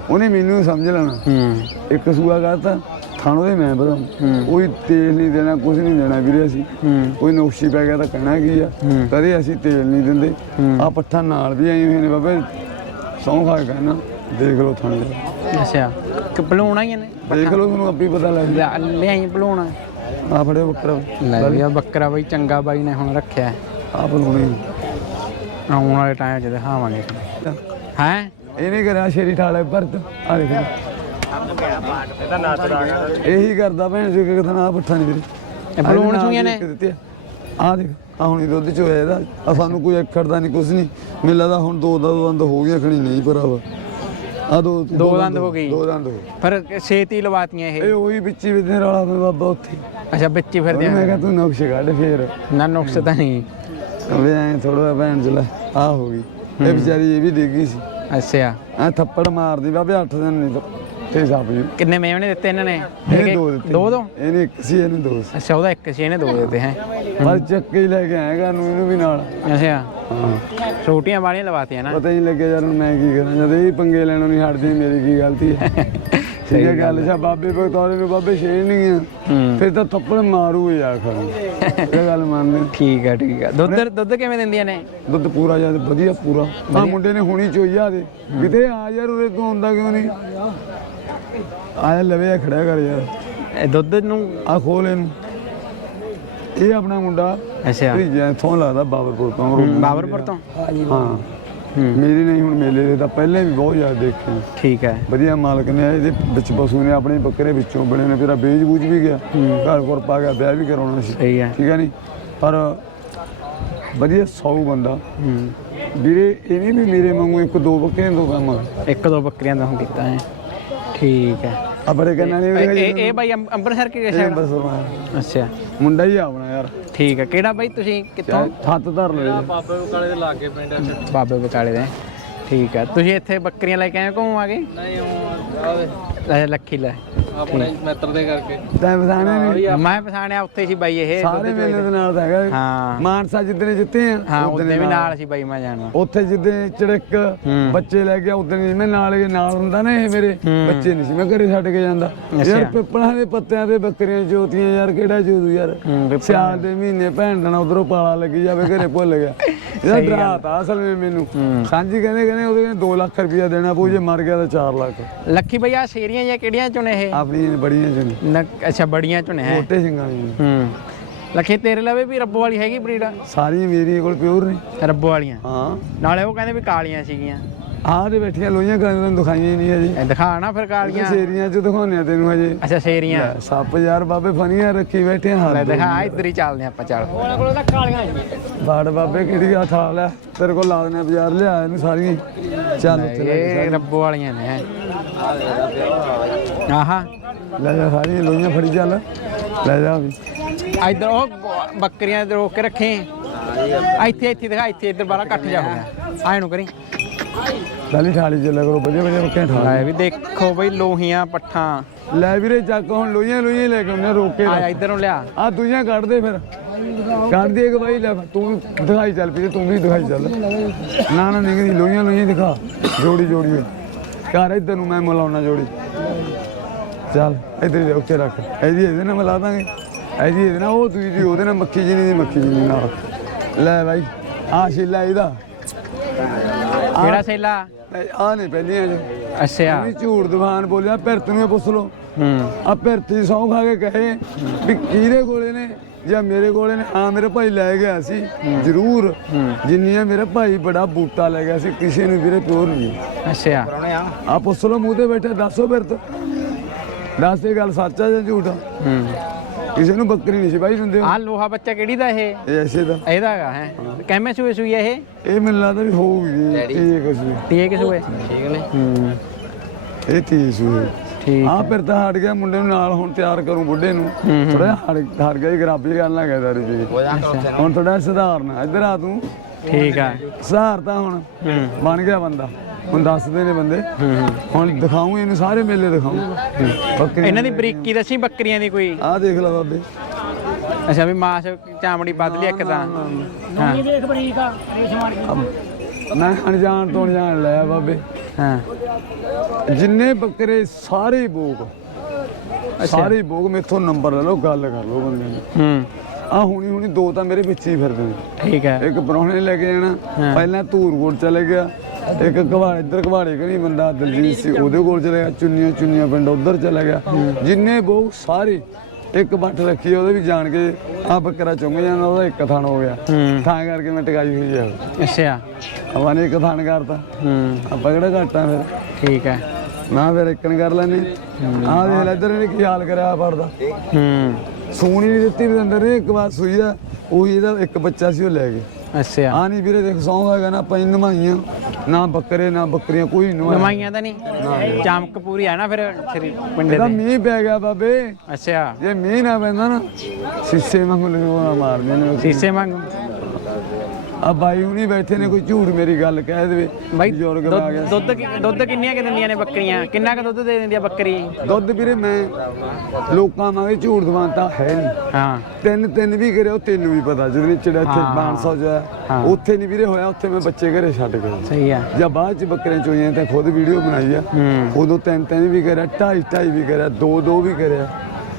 ਉਹਨੇ ਮੈਨੂੰ ਸਮਝ ਲੈਣਾ। ਹੂੰ। ਇੱਕ ਸੂਆ ਕਰਤਾ ਥਾਣੋ ਦੇ ਮੈਂ ਬਦਾਂ ਹੂੰ। ਕੋਈ ਤੇਲ ਨਹੀਂ ਦੇਣਾ ਕੁਝ ਨਹੀਂ ਦੇਣਾ ਵੀਰੇ ਅਸੀਂ। ਕੋਈ ਨੁਕਸ਼ੀ ਪੈ ਗਿਆ ਤਾਂ ਕਹਿਣਾ ਕੀ ਆ। ਕਦੇ ਅਸੀਂ ਤੇਲ ਨਹੀਂ ਦਿੰਦੇ। ਆ ਪੱਠਾ ਨਾਲ ਵੀ ਆਏ ਹੋਏ ਨੇ ਬਾਬੇ। ਸੌਂ ਖਾ ਕੇ ਕਹਿਣਾ ਦੇਖ ਲਓ ਥਾਣੇ ਦਾ। ਅੱਛਾ। ਕਿ ਭਲੂਣਾ ਹੀ ਨੇ ਦੇਖ ਲਓ ਤੁਹਾਨੂੰ ਆਪੇ ਹੀ ਪਤਾ ਲੱਗ ਜਾ ਲਿਆ- ਲਿਆਈ ਭਲੂਣਾ। ਆ ਫੜਿਓ ਬੱਕਰਾ। ਲੈ ਵੀ ਆ ਬੱਕਰਾ ਬਈ ਚੰਗਾ ਬਾਈ ਨੇ ਹੁਣ ਰੱਖਿਆ। ਆ ਬਲੂਣੀ ਆਉਣ ਵਾਲੇ ਟਾਈਮ 'ਚ ਦਿਖਾਵਾਂਗੇ। ਹੈ? ਇਹਨੇ ਕਰਿਆ ਸ਼ੇਰੀ ਠਾਲੇ ਭਰਤ। ਆ ਦੇਖ ਇਹੀ ਕਰਦਾ ਭੈਣ ਜੀ ਕਿ ਨਾ ਪੱਠਾ ਨਹੀਂ ਵੀਰੇ। ਇਹ ਬਲੂਣ ਸੂਈਆਂ ਨੇ? ਆ। ਦੇਖ ਆ ਹੁਣ ਇਹ ਦੁੱਧ ਚ ਹੋਇਆ ਇਹਦਾ ਆ ਸਾਨੂੰ ਕੋਈ ਅੱਖਰ ਦਾ ਨਹੀਂ ਕੁਝ ਨਹੀਂ। ਮੈਨੂੰ ਲੱਗਦਾ ਹੁਣ ਦੋ ਦੋ ਦੰਦ ਹੋ ਗਏ ਖਣੀ ਨਹੀਂ ਭਰਾਵਾ। ਆ ਦੋ ਦੋ ਦੰਦ ਹੋ ਗਈ। ਦੋ ਦੰਦ ਹੋ ਪਰ ਛੇਤੀ ਲਵਾਤੀਆਂ ਇਹ। ਇਹ ਉਹੀ ਵਿੱਚ ਵਿਦਨੇ ਵਾਲਾ ਬਾਬਾ ਉੱਥੇ। ਅੱਛਾ ਬੱਚੀ ਫਿਰਦੇ ਮੈਂ ਆ ਕਿਹਾ ਤੂੰ ਨਕਸ਼ ਕੱਢ ਫੇਰ। ਨਾ ਨੁਕਸ ਤਾਂ ਨਹੀਂ। ਵੇ ਐ ਥੋੜਾ ਭੈਣ ਚਲਾ ਆ ਹੋ ਗਈ। ਇਹ ਵਿਚਾਰੀ ਇਹ ਵੀ ਡਿੱਗੀ ਸੀ। ਅੱਛਾ। ਐ ਥੱਪੜ ਮਾਰਦੀ ਬਾਬੇ 8 ਦਿਨ ਨਹੀਂ ਤੇ ਸਾਪ ਕਿੰਨੇ ਮੇਵਣੇ ਦਿੱਤੇ ਇਹਨਾਂ ਨੇ? ਇਹਨੇ ਦੋ ਦਿੱਤੇ। ਦੋ ਦੋ? ਇਹਨੇ ਇੱਕ ਸੀ ਇਹਨੇ ਦੋ ਸੀ। ਅੱਛਾ ਉਹਦਾ ਇੱਕ ਸੀ ਇਹਨੇ ਦੋ ਦਿੱਤੇ ਹੈ। ਪਰ ਚੱਕ ਹੀ ਲੈ ਕੇ ਆਏਗਾ ਨੂੰ ਇਹਨੂੰ ਵੀ ਨਾਲ। ਅੱਛਾ। ਛੋਟੀਆਂ ਵਾਲੀਆਂ ਲਵਾਤੀਆਂ ਨਾ। ਪਤਾ ਹੀ ਲੱਗਿਆ ਯਾਰ ਮੈਂ ਕੀ ਕਰਾਂ ਜਦ ਇਹ ਪੰਗੇ ਲੈਣੋਂ ਨਹੀਂ ਹਟਦੀ ਮੇਰੀ ਕੀ ਗਲਤੀ ਹੈ। ਠੀਕ ਹੈ ਗੱਲ ਸਾ ਬਾਬੇ ਬਗਤੌਰੇ ਨੂੰ ਬਾਬੇ ਛੇੜ ਨਹੀਂ ਆ। ਫਿਰ ਤਾਂ ਥੱਪੜ ਮਾਰੂ ਯਾਰ ਖੜੂ ਇਹ ਗੱਲ ਮੰਨਦੇ। ਠੀਕ ਆ ਠੀਕ ਆ। ਦੁੱਧ ਦੁੱਧ ਕਿਵੇਂ ਦਿੰਦੀਆਂ ਨੇ? ਦੁੱਧ ਪੂਰਾ ਜਦ ਵਧੀਆ ਪੂਰਾ। ਆ ਮੁੰਡੇ ਨੇ ਹੁਣੀ ਚੋਈਆ ਦੇ ਕਿਤੇ ਆ ਯਾਰ ਉਰੇ ਤੂੰ ਆਉਂਦਾ ਕਿਉਂ ਨਹੀਂ? ਆਇਆ ਲਵੇ ਖੜਾ ਕਰ ਯਾਰ। ਇਹ ਦੁੱਧ ਨੂੰ ਆ ਖੋਲ ਇਹਨੂੰ। ਇਹ ਆਪਣਾ ਮੁੰਡਾ ਅੱਛਾ। ਭਰੀਜਾ ਇੱਥੋਂ ਲੱਗਦਾ ਬਾਬਰਪੁਰ ਤੋਂ। ਬਾਬਰਪੁਰ ਤੋਂ? ਹਾਂ। ਮੇਰੀ ਨਹੀਂ ਹੁਣ ਮੇਲੇ ਦੇ ਤਾਂ ਪਹਿਲੇ ਵੀ ਬਹੁਤ ਜ਼ਿਆਦਾ ਦੇਖੇ ਠੀਕ ਹੈ। ਵਧੀਆ ਮਾਲਕ ਨੇ ਇਹਦੇ ਵਿੱਚ ਪਸ਼ੂ ਨੇ ਆਪਣੇ ਬੱਕਰੇ ਵਿੱਚੋਂ ਬਣੇ ਨੇ ਫਿਰ ਬੇਜ ਬੂਝ ਵੀ ਗਿਆ। ਘਰ ਘਰ ਪਾ ਗਿਆ ਵਿਆਹ ਵੀ ਕਰਾਉਣਾ ਸੀ। ਸਹੀ ਹੈ। ਠੀਕ ਹੈ ਨਹੀਂ ਪਰ ਵਧੀਆ ਸੌ ਬੰਦਾ। ਹੂੰ। ਵੀਰੇ ਇਹਨੇ ਵੀ ਮੇਰੇ ਵਾਂਗੂ ਇੱਕ ਦੋ ਬੱਕਰੇ ਦੋ ਕੰਮ ਇੱਕ ਦੋ ਬੱਕਰੀਆਂ ਦਾ ਹੁਣ ਕੀਤਾ ਹੈ। ਠੀਕ ਹੈ। ਆ ਬੜੇ ਕੰਨਾਂ ਨੇ ਇਹ ਇਹ- ਇਹ ਬਾਈ ਅੰਬ- ਅੰਮ੍ਰਿਤਸਰ ਕੀ ਸਾਈਡ ਬਸ ਸੁਣਾ ਅੱਛਾ। ਮੁੰਡਾ ਹੀ ਆਪਣਾ ਯਾਰ। ਠੀਕ ਹੈ ਕਿਹੜਾ ਬਾਈ ਤੁਸੀਂ? ਕਿੱਥੋਂ? ਹੱਥ ਧਰ ਲੈ ਬਾਬੇ ਬਕਾਲੇ ਦੇ। ਠੀਕ ਹੈ ਤੁਸੀਂ ਇੱਥੇ ਬੱਕਰੀਆਂ ਲੈ ਕੇ ਆਏ ਘੁੰਮ ਆਗੇ ਨਹੀਂ ਲੱਖੀ ਲੈ ਆਪਣੇ ਮਿੱਤਰ ਦੇ ਕਰਕੇ। ਤੈਂ ਨੇ ਮੈਂ ਪਛਾਣਿਆ ਉੱਥੇ ਸੀ ਬਾਈ ਇਹ। ਸਾਰੇ ਮੇਲੇ ਦੇ ਨਾਲ ਤਾਂ ਹੈਗਾ। ਹਾਂ। ਮਾਨਸਾ ਜਿੱਦਣੇ ਜਿੱਤੇ ਆ ਹਾਂ ਉੱਥੇ ਵੀ ਨਾਲ। ਸੀ ਬਾਈ ਮੈਂ ਜਾਣਾ। ਉੱਥੇ ਜਿੱਦੇ ਚੜਕ ਹੂੰ। ਬੱਚੇ ਲੈ ਗਿਆ ਉਦੋਂ ਮੈਂ ਨਾਲ ਇਹ ਨਾਲ ਹੁੰਦਾ ਨਾ ਇਹ ਮੇਰੇ ਬੱਚੇ ਨਹੀਂ ਸੀ। ਮੈਂ ਘਰੇ ਛੱਡ ਕੇ ਜਾਂਦਾ। ਯਾਰ ਪਿੱਪਲਾਂ ਦੇ ਪੱਤਿਆਂ ਤੇ ਬੱਕਰੀਆਂ ਜੋਤੀਆਂ ਯਾਰ ਕਿਹੜਾ ਜੋਦੂ ਯਾਰ? ਹੂੰ, ਸਿਆਲ ਦੇ ਮਹੀਨੇ ਭੈਣ ਦਾ ਉਧਰੋਂ ਪਾਲਾ ਲੱਗੀ ਜਾਵੇ ਘਰੇ ਭੁੱਲ ਗਿਆ। ਇਹਦਾ ਡਰਾਤਾ ਅਸਲ ਵਿੱਚ ਮੈਨੂੰ। ਸਾਂਝੀ ਕਹਿੰਦੇ ਕਹਿੰਦੇ ਉਹਦੇ 2 ਲੱਖ ਰੁਪਇਆ ਦੇਣਾ ਪਊ ਜੇ ਮਰ ਗਿਆ ਤਾਂ 4 ਲੱਖ। ਲੱਖੀ ਬਈ ਆ ਸ਼ੇਰੀਆਂ ਜਾਂ ਕਿਹੜੀਆਂ ਚੁਣੇ ਇਹ? ਆਪਣੀਆਂ ਬੜੀਆਂ ਜਨ ਨ- ਅੱਛਾ ਬੜੀਆਂ ਚੁਣੇ ਹੈ। ਮੋਟੇ ਸਿੰਘਾਂ ਦੀਆਂ ਹੂੰ। ਲੱਖੀ ਤੇਰੇ ਲਵੇ ਵੀ ਰੱਬੋ ਵਾਲੀ ਹੈਗੀ ਬਰੀਡ। ਸਾਰੀਆਂ ਮੇਰੀਆਂ ਕੋਲ ਪਿਓਰ ਨੇ। ਰੱਬੋ ਵਾਲੀਆਂ? ਹਾਂ। ਨਾਲੇ ਉਹ ਕਹਿੰਦੇ ਵੀ ਕਾਲੀਆਂ ਸੀਗੀਆਂ। ਆਹ ਦੇ ਬੈਠੀਆਂ ਲੋਈਆਂ ਕਰਨ ਨੂੰ ਦਿਖਾਈਆਂ ਹੀ ਨਹੀਂ ਅਜੇ ਇਹ ਦਿਖਾ ਨਾ ਫਿਰ ਕਾਲੀਆਂ। ਸ਼ੇਰੀਆਂ ਚ ਦਿਖਾਉਂਦੇ ਆ ਤੈਨੂੰ ਅਜੇ ਅੱਛਾ ਸ਼ੇਰੀਆਂ। ਸੱਪ ਯਾਰ ਬਾਬੇ ਫਨੀਆਂ ਰੱਖੀ ਬੈਠੇ ਲੈ ਹਾਂ ਦਿਖਾ ਇੱਧਰ ਹੀ ਚੱਲਦੇ ਆਪਾਂ ਚੱਲ। ਬਾੜ ਬਾਬੇ ਕਿਹੜੀ ਆ ਥਾ ਲੈ ਤੇਰੇ ਕੋਲ ਲਾ ਦਨੇ ਬਾਜ਼ਾਰ ਲਿਆ ਇਹਨੂੰ ਸਾਰੀਆਂ ਹੀ। ਚੱਲ ਲੈ ਇਹ ਰੱਬੋ ਵਾਲੀਆਂ ਨੇ ਆਹਾ। ਲੈ ਜਾ ਸਾਰੀਆਂ ਲੋਈਆਂ ਫੜੀ ਚੱਲ। ਲੈ ਜਾ ਵੀ। ਇੱਧਰ ਉਹ ਬੱਕਰੀਆਂ ਇੱਧਰ ਰੋਕ ਕੇ ਰੱਖੇ। ਇੱਥੇ ਇੱਥੇ ਦਿਖਾ ਇੱਥੇ ਇੱਧਰ ਬਾਰਾ ਇਕੱਠ ਜਾ ਹੋ ਗਿਆ। ਆਏ ਨੂੰ ਕਰੀ। ਪਹਿਲੀ ਥਾਲੀ ਚ ਲੈ ਕਰੋ ਵਧੀਆ ਵਧੀਆ ਬੱਕੇ ਠਾ ਲੈ ਵੀ ਦੇਖੋ ਬਈ ਲੋਹੀਆਂ ਪੱਠਾਂ। ਲੈ ਵੀਰੇ ਚੱਕ ਹੁਣ ਲੋਈਆਂ ਲੋਈਆਂ ਹੀ ਲੈ ਕੇ ਉਹਨੇ ਰੋਕ ਆ ਇੱਧਰ ਨੂੰ ਲਿਆ। ਆ ਦੂਜੀਆਂ ਕੱਢ ਦੇ ਫਿਰ। ਕੱਢ ਦੇ ਇੱਕ ਬਾਈ ਲੈ ਤੂੰ ਦਿਖਾਈ ਚੱਲ ਪਈ ਤੂੰ ਵੀ ਦਿਖਾਈ ਚੱਲ। ਨਾ ਨਾ ਨਿਕਲੀ ਲੋਈਆਂ ਲੋਈਆਂ ਦਿਖਾ। ਜੋੜੀ ਜੋੜੀ। ਘਰ ਇੱਧਰ ਨੂੰ ਮੈਂ ਮਿਲਾਉਣਾ ਜੋੜੀ। ਚੱਲ ਇੱਧਰ ਹੀ ਉੱਤੇ ਰੱਖ। ਇਹਦੀ ਇਹਦੇ ਨਾਲ ਮਿਲਾ ਦਾਂਗੇ। ਇਹਦੀ ਇਹਦੇ ਨਾਲ ਉਹ ਦੂਜੀ ਉਹਦੇ ਨਾਲ ਮੱਖੀ ਜੀ ਦੀ ਮੱਖੀ ਜੀ ਨਾਲ। ਲੈ ਬਾਈ ਆ ਸ਼ੀਲਾ ਇਹਦਾ। ਕਿਹੜਾ ਸੇਲਾ? ਆ ਨਹੀਂ ਪਹਿਲੀਆਂ ਜੋ। ਅੱਛਾ। ਵੀ ਝੂਠ ਦੀਵਾਨ ਬੋਲਿਆ ਭਿਰਤ ਨੂੰ ਪੁੱਛ ਲਓ। ਹੂੰ। ਆ ਭਿਰਤੀ ਸੌਂ ਖਾ ਕੇ ਕਹੇ ਵੀ ਕਿਹਦੇ ਕੋਲੇ ਨੇ ਜਾਂ ਮੇਰੇ ਕੋਲੇ ਨੇ? ਹਾਂ ਮੇਰੇ ਭਾਈ ਲੈ ਗਿਆ ਸੀ ਜ਼ਰੂਰ। ਜਿੰਨੀਆਂ ਮੇਰੇ ਭਾਈ ਬੜਾ ਬੂਟਾ ਲੈ ਗਿਆ ਸੀ ਕਿਸੇ ਨੂੰ ਵੀਰੇ ਪਿਓਰ ਨਹੀਂ। ਅੱਛਾ। ਆ। ਪੁੱਛ ਲਓ ਮੂੰਹ ਤੇ ਬੈਠੇ ਦੱਸੋ ਭਿਰਤ। ਦੱਸ ਇਹ ਗੱਲ ਸੱਚ ਆ ਜਾਂ ਝੂਠ? ਆ ਹੂੰ। ਕਿਸੇ ਨੂੰ ਬੱਕਰੀ ਨਹੀਂ ਸੀ ਬਾਈ ਦਿੰਦੇ ਆ ਲੋਹਾ ਬੱਚਾ ਕਿਹੜੀ ਦਾ ਇਹ? ਇਹ ਐਸੇ ਦਾ। ਇਹਦਾ ਹੈਗਾ ਹੈ। ਕਿਵੇਂ ਸੂਏ ਸੂਈ ਹੈ ਇਹ? ਇਹ ਮੈਨੂੰ ਲੱਗਦਾ ਵੀ ਹੋਊਗੀ ਇਹ ਕੁਛ ਵੀ ਤੀਏ ਕਿ ਸੂਏ? ਠੀਕ ਨੇ। ਹੂੰ ਇਹ ਤੀਸ ਹੋਈ ਠੀਕ ਆ ਫਿਰ ਤਾਂ ਹਟ ਗਿਆ ਮੁੰਡੇ ਨੂੰ ਨਾਲ ਹੁਣ ਤਿਆਰ ਕਰੂੰ ਬੁੱਢੇ ਨੂੰ। ਥੋੜਾ ਹਟ ਹਟ ਗਿਆ ਗਰਾਬੀ ਗੱਲ ਨਾ ਕਹਿਦਾ ਰੀ ਹੁਣ ਥੋੜਾ ਸੁਧਾਰਨਾ। ਇੱਧਰ ਆ ਤੂੰ। ਠੀਕ ਆ। ਸੁਧਾਰ ਤਾਂ ਹੁਣ। ਹੂੰ। ਬਣ ਗਿਆ ਬੰਦਾ। ਹੁਣ ਦੱਸਦੇ ਨੇ ਬੰਦੇ। ਹੁਣ ਦਿਖਾਉਂ ਇਹਨੂੰ ਸਾਰੇ ਮੇਲੇ ਦਿਖਾਉਂ ਬੱਕਰੀ ਇਹਨਾਂ ਦੀ ਬਰੀਕੀ ਦੱਸੀ ਬੱਕਰੀਆਂ ਦੀ ਕੋਈ? ਆ ਦੇਖ ਲੈ ਬਾਬੇ। ਅੱਛਾ ਵੀ ਮਾਸ ਚਾਮੜੀ ਬਦਲੀ ਇੱਕ ਤਾਂ। ਹਾਂ। ਮੈਂ ਅਣਜਾਣ ਤੋਂ ਅਣਜਾਣ ਲਿਆ ਬਾਬੇ। ਹਾਂ। ਜਿੰਨੇ ਬੱਕਰੇ ਸਾਰੇ ਬੋਕ ਸਾਰੇ ਬੋਕ ਮੇਥੋਂ ਨੰਬਰ ਲੈ ਲਓ ਗੱਲ ਕਰ ਲਓ ਬੰਦੇ ਨੇ ਹੂੰ। ਆ ਹੁਣੀ ਹੁਣੀ ਦੋ ਤਾਂ ਮੇਰੇ ਵਿੱਚ ਹੀ ਫਿਰਦੇ ਨੇ। ਠੀਕ ਹੈ। ਇੱਕ ਪਰੌਣੇ ਲੈ ਕੇ ਜਾਣਾ। ਪਹਿਲਾਂ ਧੂਰਕੋਟ ਚਲੇ ਗਿਆ। ਇੱਕ ਘਵਾੜੇ ਇੱਧਰ ਘਵਾੜੇ ਕਣੀ ਬੰਦਾ ਦਲਜੀਤ ਸੀ ਉਹਦੇ ਕੋਲ ਚਲੇ ਗਿਆ ਚੁੰਨੀਆਂ ਚੁੰਨੀਆਂ ਪਿੰਡ ਉਧਰ ਚਲਾ ਗਿਆ। ਜਿੰਨੇ ਬਹੁ ਸਾਰੇ ਇੱਕ ਬੱਠ ਰੱਖੀ ਉਹਦੇ ਵੀ ਜਾਣ ਕੇ ਆ ਬੱਕਰਾ ਚੁੰਗ ਜਾਂਦਾ ਉਹਦਾ ਇੱਕ ਥਣ ਹੋ ਗਿਆ। ਥਾਂ ਕਰਕੇ ਮੈਂ ਟਿਕਾਈ ਹੋਈ ਆ। ਅੱਛਾ। ਆਪਾਂ ਨੇ ਇੱਕ ਥਣ ਕਰਤਾ। ਆਪਾਂ ਕਿਹੜਾ ਘਾਟਾ ਫਿਰ? ਠੀਕ ਹੈ। ਨਾ ਫਿਰ ਇੱਕਨ ਕਰ ਲੈਨੇ ਆਹ ਦੇਖ ਲੈ ਇੱਧਰ ਕੀ ਹਾਲ ਕਰਿਆ ਪੜਦਾ ਹੂੰ। ਸੂਣੀ ਨਹੀਂ ਦਿੱਤੀ ਵੀ ਅੰਦਰ ਨੇ ਇੱਕ ਵਾਰ ਸੂਈ ਆ ਉਹੀ ਇਹਦਾ ਇੱਕ ਬੱਚਾ ਸੀ ਉਹ ਲੈ ਗਏ। ਅੱਛਾ। ਆ ਨਹੀਂ ਵੀਰੇ ਦੇਖ ਸੌਂ ਹੈਗਾ ਨਾ ਪੰਜ ਨਮਾਈਆਂ। ਨਾ ਬੱਕਰੇ ਨਾ ਬੱਕਰੀਆਂ ਕੋਈ ਨਵਾਈ ਨਵਾਈਆਂ ਤਾਂ ਨਹੀਂ ਚਮਕ ਪੂਰੀ ਆ ਨਾ ਫਿਰ ਸਰੀ ਪਿੰਡੇ ਦੇ। ਮੀਂਹ ਪੈ ਗਿਆ ਬਾਬੇ। ਅੱਛਾ। ਜੇ ਮੀਂਹ ਨਾ ਪੈਂਦਾ ਨਾ ਸਿੱਸੇ ਵਾਂਗੂ ਲਗਵਾ ਮਾਰਦੇ ਨੇ। ਸੀਸੇ ਮੰਗ ਆ ਬਾਈ ਹੁਣੀ ਬੈਠੇ ਨੇ ਕੋਈ ਝੂਠ ਮੇਰੀ ਗੱਲ ਕਹਿ ਦੇਵੇ। ਬਾਈ ਬਜ਼ੁਰਗ ਆ ਦੁੱਧ ਗਿਆ। ਦੁੱਧ ਕਿ- ਦੁੱਧ ਕਿੰਨੀਆਂ ਕਿ ਦਿੰਦੀਆਂ ਨੇ ਬੱਕਰੀਆਂ? ਕਿੰਨਾ ਕੁ ਦੁੱਧ ਦੇ ਦਿੰਦੀ ਆ ਬੱਕਰੀ? ਦੁੱਧ ਵੀਰੇ ਮੈਂ ਲੋਕਾਂ ਮਾਂਗੇ ਝੂਠ ਦਵਾਂਤਾ। ਹੈ ਨਹੀਂ ਹਾਂ। ਤਿੰਨ ਤਿੰਨ ਵੀ ਕਰੇ ਉਹ ਤੈਨੂੰ ਵੀ ਪਤਾ ਜਦੋਂ ਚੜਾ ਇੱਥੇ ਹਾਂ। 500 ਜਾ ਹਾਂ। ਉੱਥੇ ਨਹੀਂ ਵੀਰੇ ਹੋਇਆ ਉੱਥੇ ਮੈਂ ਬੱਚੇ ਘਰੇ ਛੱਡ ਗਿਆ। ਸਹੀ ਆ। ਜਾਂ ਬਾਅਦ ਚ ਬੱਕਰੀਆਂ ਚੋਈਆਂ ਤਾਂ ਖੁਦ ਵੀਡੀਓ ਬਣਾਈ ਆ। ਹੂੰ। ਉਦੋਂ ਤਿੰਨ ਤਿੰਨ ਵੀ ਕਰਿਆ ਢਾਈ ਢਾਈ ਵੀ ਕਰਿਆ ਦੋ ਦੋ ਵੀ ਕਰਿਆ।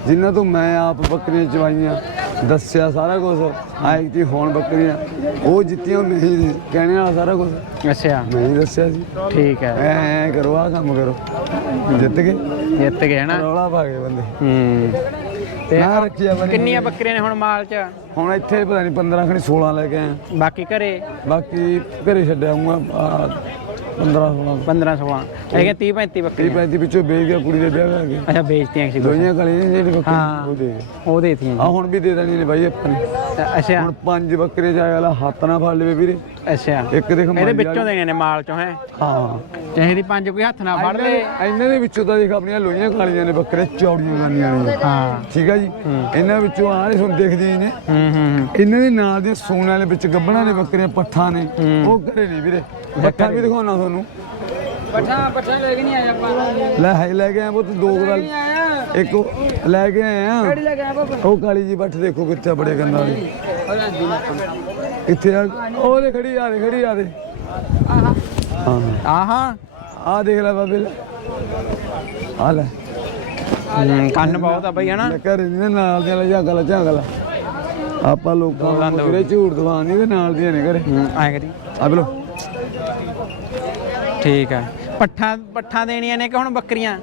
ਜਿਨ੍ਹਾਂ ਤੋਂ ਮੈਂ ਆਪ ਬੱਕਰੀਆਂ ਚਵਾਈਆਂ ਦੱਸਿਆ ਸਾਰਾ ਕੁਝ ਆਈ ਕਿ ਹੁਣ ਬੱਕਰੀਆਂ। ਉਹ ਜਿੱਤੀਆਂ ਨਹੀਂ ਕਹਿਣੇ ਵਾਲਾ ਸਾਰਾ ਕੁਝ ਅੱਛਾ। ਮੈਂ ਹੀ ਦੱਸਿਆ ਸੀ। ਠੀਕ ਹੈ। ਐ ਐ ਕਰੋ ਆ ਕੰਮ ਕਰੋ। ਜਿੱਤ ਗਏ। ਜਿੱਤ ਗਏ ਨਾ ਰੌਲਾ ਪਾ ਗਏ ਬੰਦੇ। ਹੂੰ। ਤੇ ਨਾ ਰੱਖਿਆ ਬਣੀ ਕਿੰਨੀਆਂ ਬੱਕਰੀਆਂ ਨੇ ਹੁਣ ਮਾਲ 'ਚ? ਹੁਣ ਇੱਥੇ ਪਤਾ ਨਹੀਂ 15 ਖਣੀ 16 ਲੈ ਕੇ ਆਏ ਬਾਕੀ ਘਰੇ? ਬਾਕੀ ਘਰੇ ਛੱਡਿਆ ਹੂੰਗਾ 15 16 15 16 ਹੈਗੇ 30 35 30 ਬੱਕਰੀਆਂ। 35 ਵਿੱਚੋਂ ਵੇਚ ਗਿਆ ਕੁੜੀ ਦੇ ਵਿਆਹ ਕਰ ਗਿਆ ਅੱਛਾ ਵੇਚਤੀਆਂ ਸੀ ਕੁਛ। ਦੋਈਆਂ ਗਲੀਆਂ ਜਿਹੜੀ ਬੱਕਰੀ ਹਾਂ। ਉਹ ਦੇ ਗਏ ਉਹ ਦੇਤੀਆਂ। ਆ ਹੁਣ ਵੀ ਦੇ ਦੇਣੀ ਨੇ ਬਾਈ ਆਪਾਂ ਨੇ। ਅੱਛਾ। ਹੁਣ ਪੰਜ ਬੱਕਰੇ ਚਾਹੇ ਵਾਲਾ ਹੱਥ ਨਾ ਫੜ ਲਵੇ ਵੀਰੇ। ਅੱਛਾ। ਇੱਕ ਦੇਖ ਇਹਦੇ ਮਾਰੀ ਵਿੱਚੋਂ ਦੇਣੇ ਨੇ ਮਾਲ 'ਚੋਂ ਹੈ? ਹਾਂ। ਚਾਹੇ ਦੀ ਪੰਜ ਕੋਈ ਹੱਥ ਨਾ ਫੜ ਇਹਨਾਂ ਲੇ ਦੇ- ਇਹਨਾਂ ਦੇ ਵਿੱਚੋਂ ਤਾਂ ਦੇਖ ਆਪਣੀਆਂ ਲੋਹੀਆਂ ਖਾਲੀਆਂ ਨੇ ਬੱਕਰੇ ਚੌੜੀਆਂ ਗਾਨੀਆਂ ਨੇ। ਹਾਂ। ਠੀਕ ਆ ਜੀ? ਇਹਨਾਂ ਵਿੱਚੋਂ ਆਹ ਸੁਣ ਦੇਖਦੀਆਂ ਨੇ। ਹੂੰ ਹੂੰ ਹੂੰ। ਇਹਨਾਂ ਦੇ ਨਾਲ ਦੇ ਸੂਣ ਵਾਲੇ ਵਿੱਚ ਗੱਬਣਾ ਨੇ ਪੱਠਾਂ ਨੇ। ਉਹ ਘਰੇ ਨਹੀਂ ਵੀਰੇ। ਪੱਠਾ ਵੀ ਦਿਖਾਉਣਾ ਤੁਹਾਨੂੰ? ਪੱਠਾ ਪੱਠਾ ਲੈ ਕੇ ਨਹੀਂ ਆਇਆ ਆਪਾਂ। ਲੈ ਹੈ ਲੈ ਕੇ ਆਏ ਪੁੱਤ ਦੋ ਗੱਲ ਇੱਕ ਲੈ ਕੇ ਆਏ ਆ। ਲੈ ਕੇ ਆਇਆ ਬਾਬਾ ਉਹ ਕਾਲੀ ਜੀ ਬੱਠ ਦੇਖੋ ਕਿੱਥੇ ਬੜੇ ਗੰਦਾ ਵਾਲੀ ਕਿੱਥੇ ਆ ਉਹ ਦੇ ਖੜੀ ਆ ਦੇ ਖੜੀ ਆ ਦੇ। ਹਾਂ ਆਹਾ। ਆ ਦੇਖ ਲੈ ਬਾਬੇ ਲੈ। ਆ ਲੈ। ਹੂੰ, ਕੰਨ ਬਹੁਤ ਆ ਬਈ ਹਨਾ? ਘਰੇ ਨੀ ਨਾ ਨਾਲ ਦੀਆਂ ਲੈ ਝਾਗਲਾ ਝਾਗਲਾ ਆਪਾਂ ਲੋਕਾਂ ਨੂੰ ਕਿਹੜੇ ਝੂਠ ਦਵਾਨ ਨਹੀਂ ਤੇ ਨਾਲ ਦੀਆਂ ਨੇ ਘਰੇ। ਐਂ ਕਰੀ। ਆ ਬਲੋ ਠੀਕ ਹੈ ਪੱਠਾ ਪੱਠਾ ਦੇਣੀਆਂ ਨੇ ਕਿ ਹੁਣ ਬੱਕਰੀਆਂ?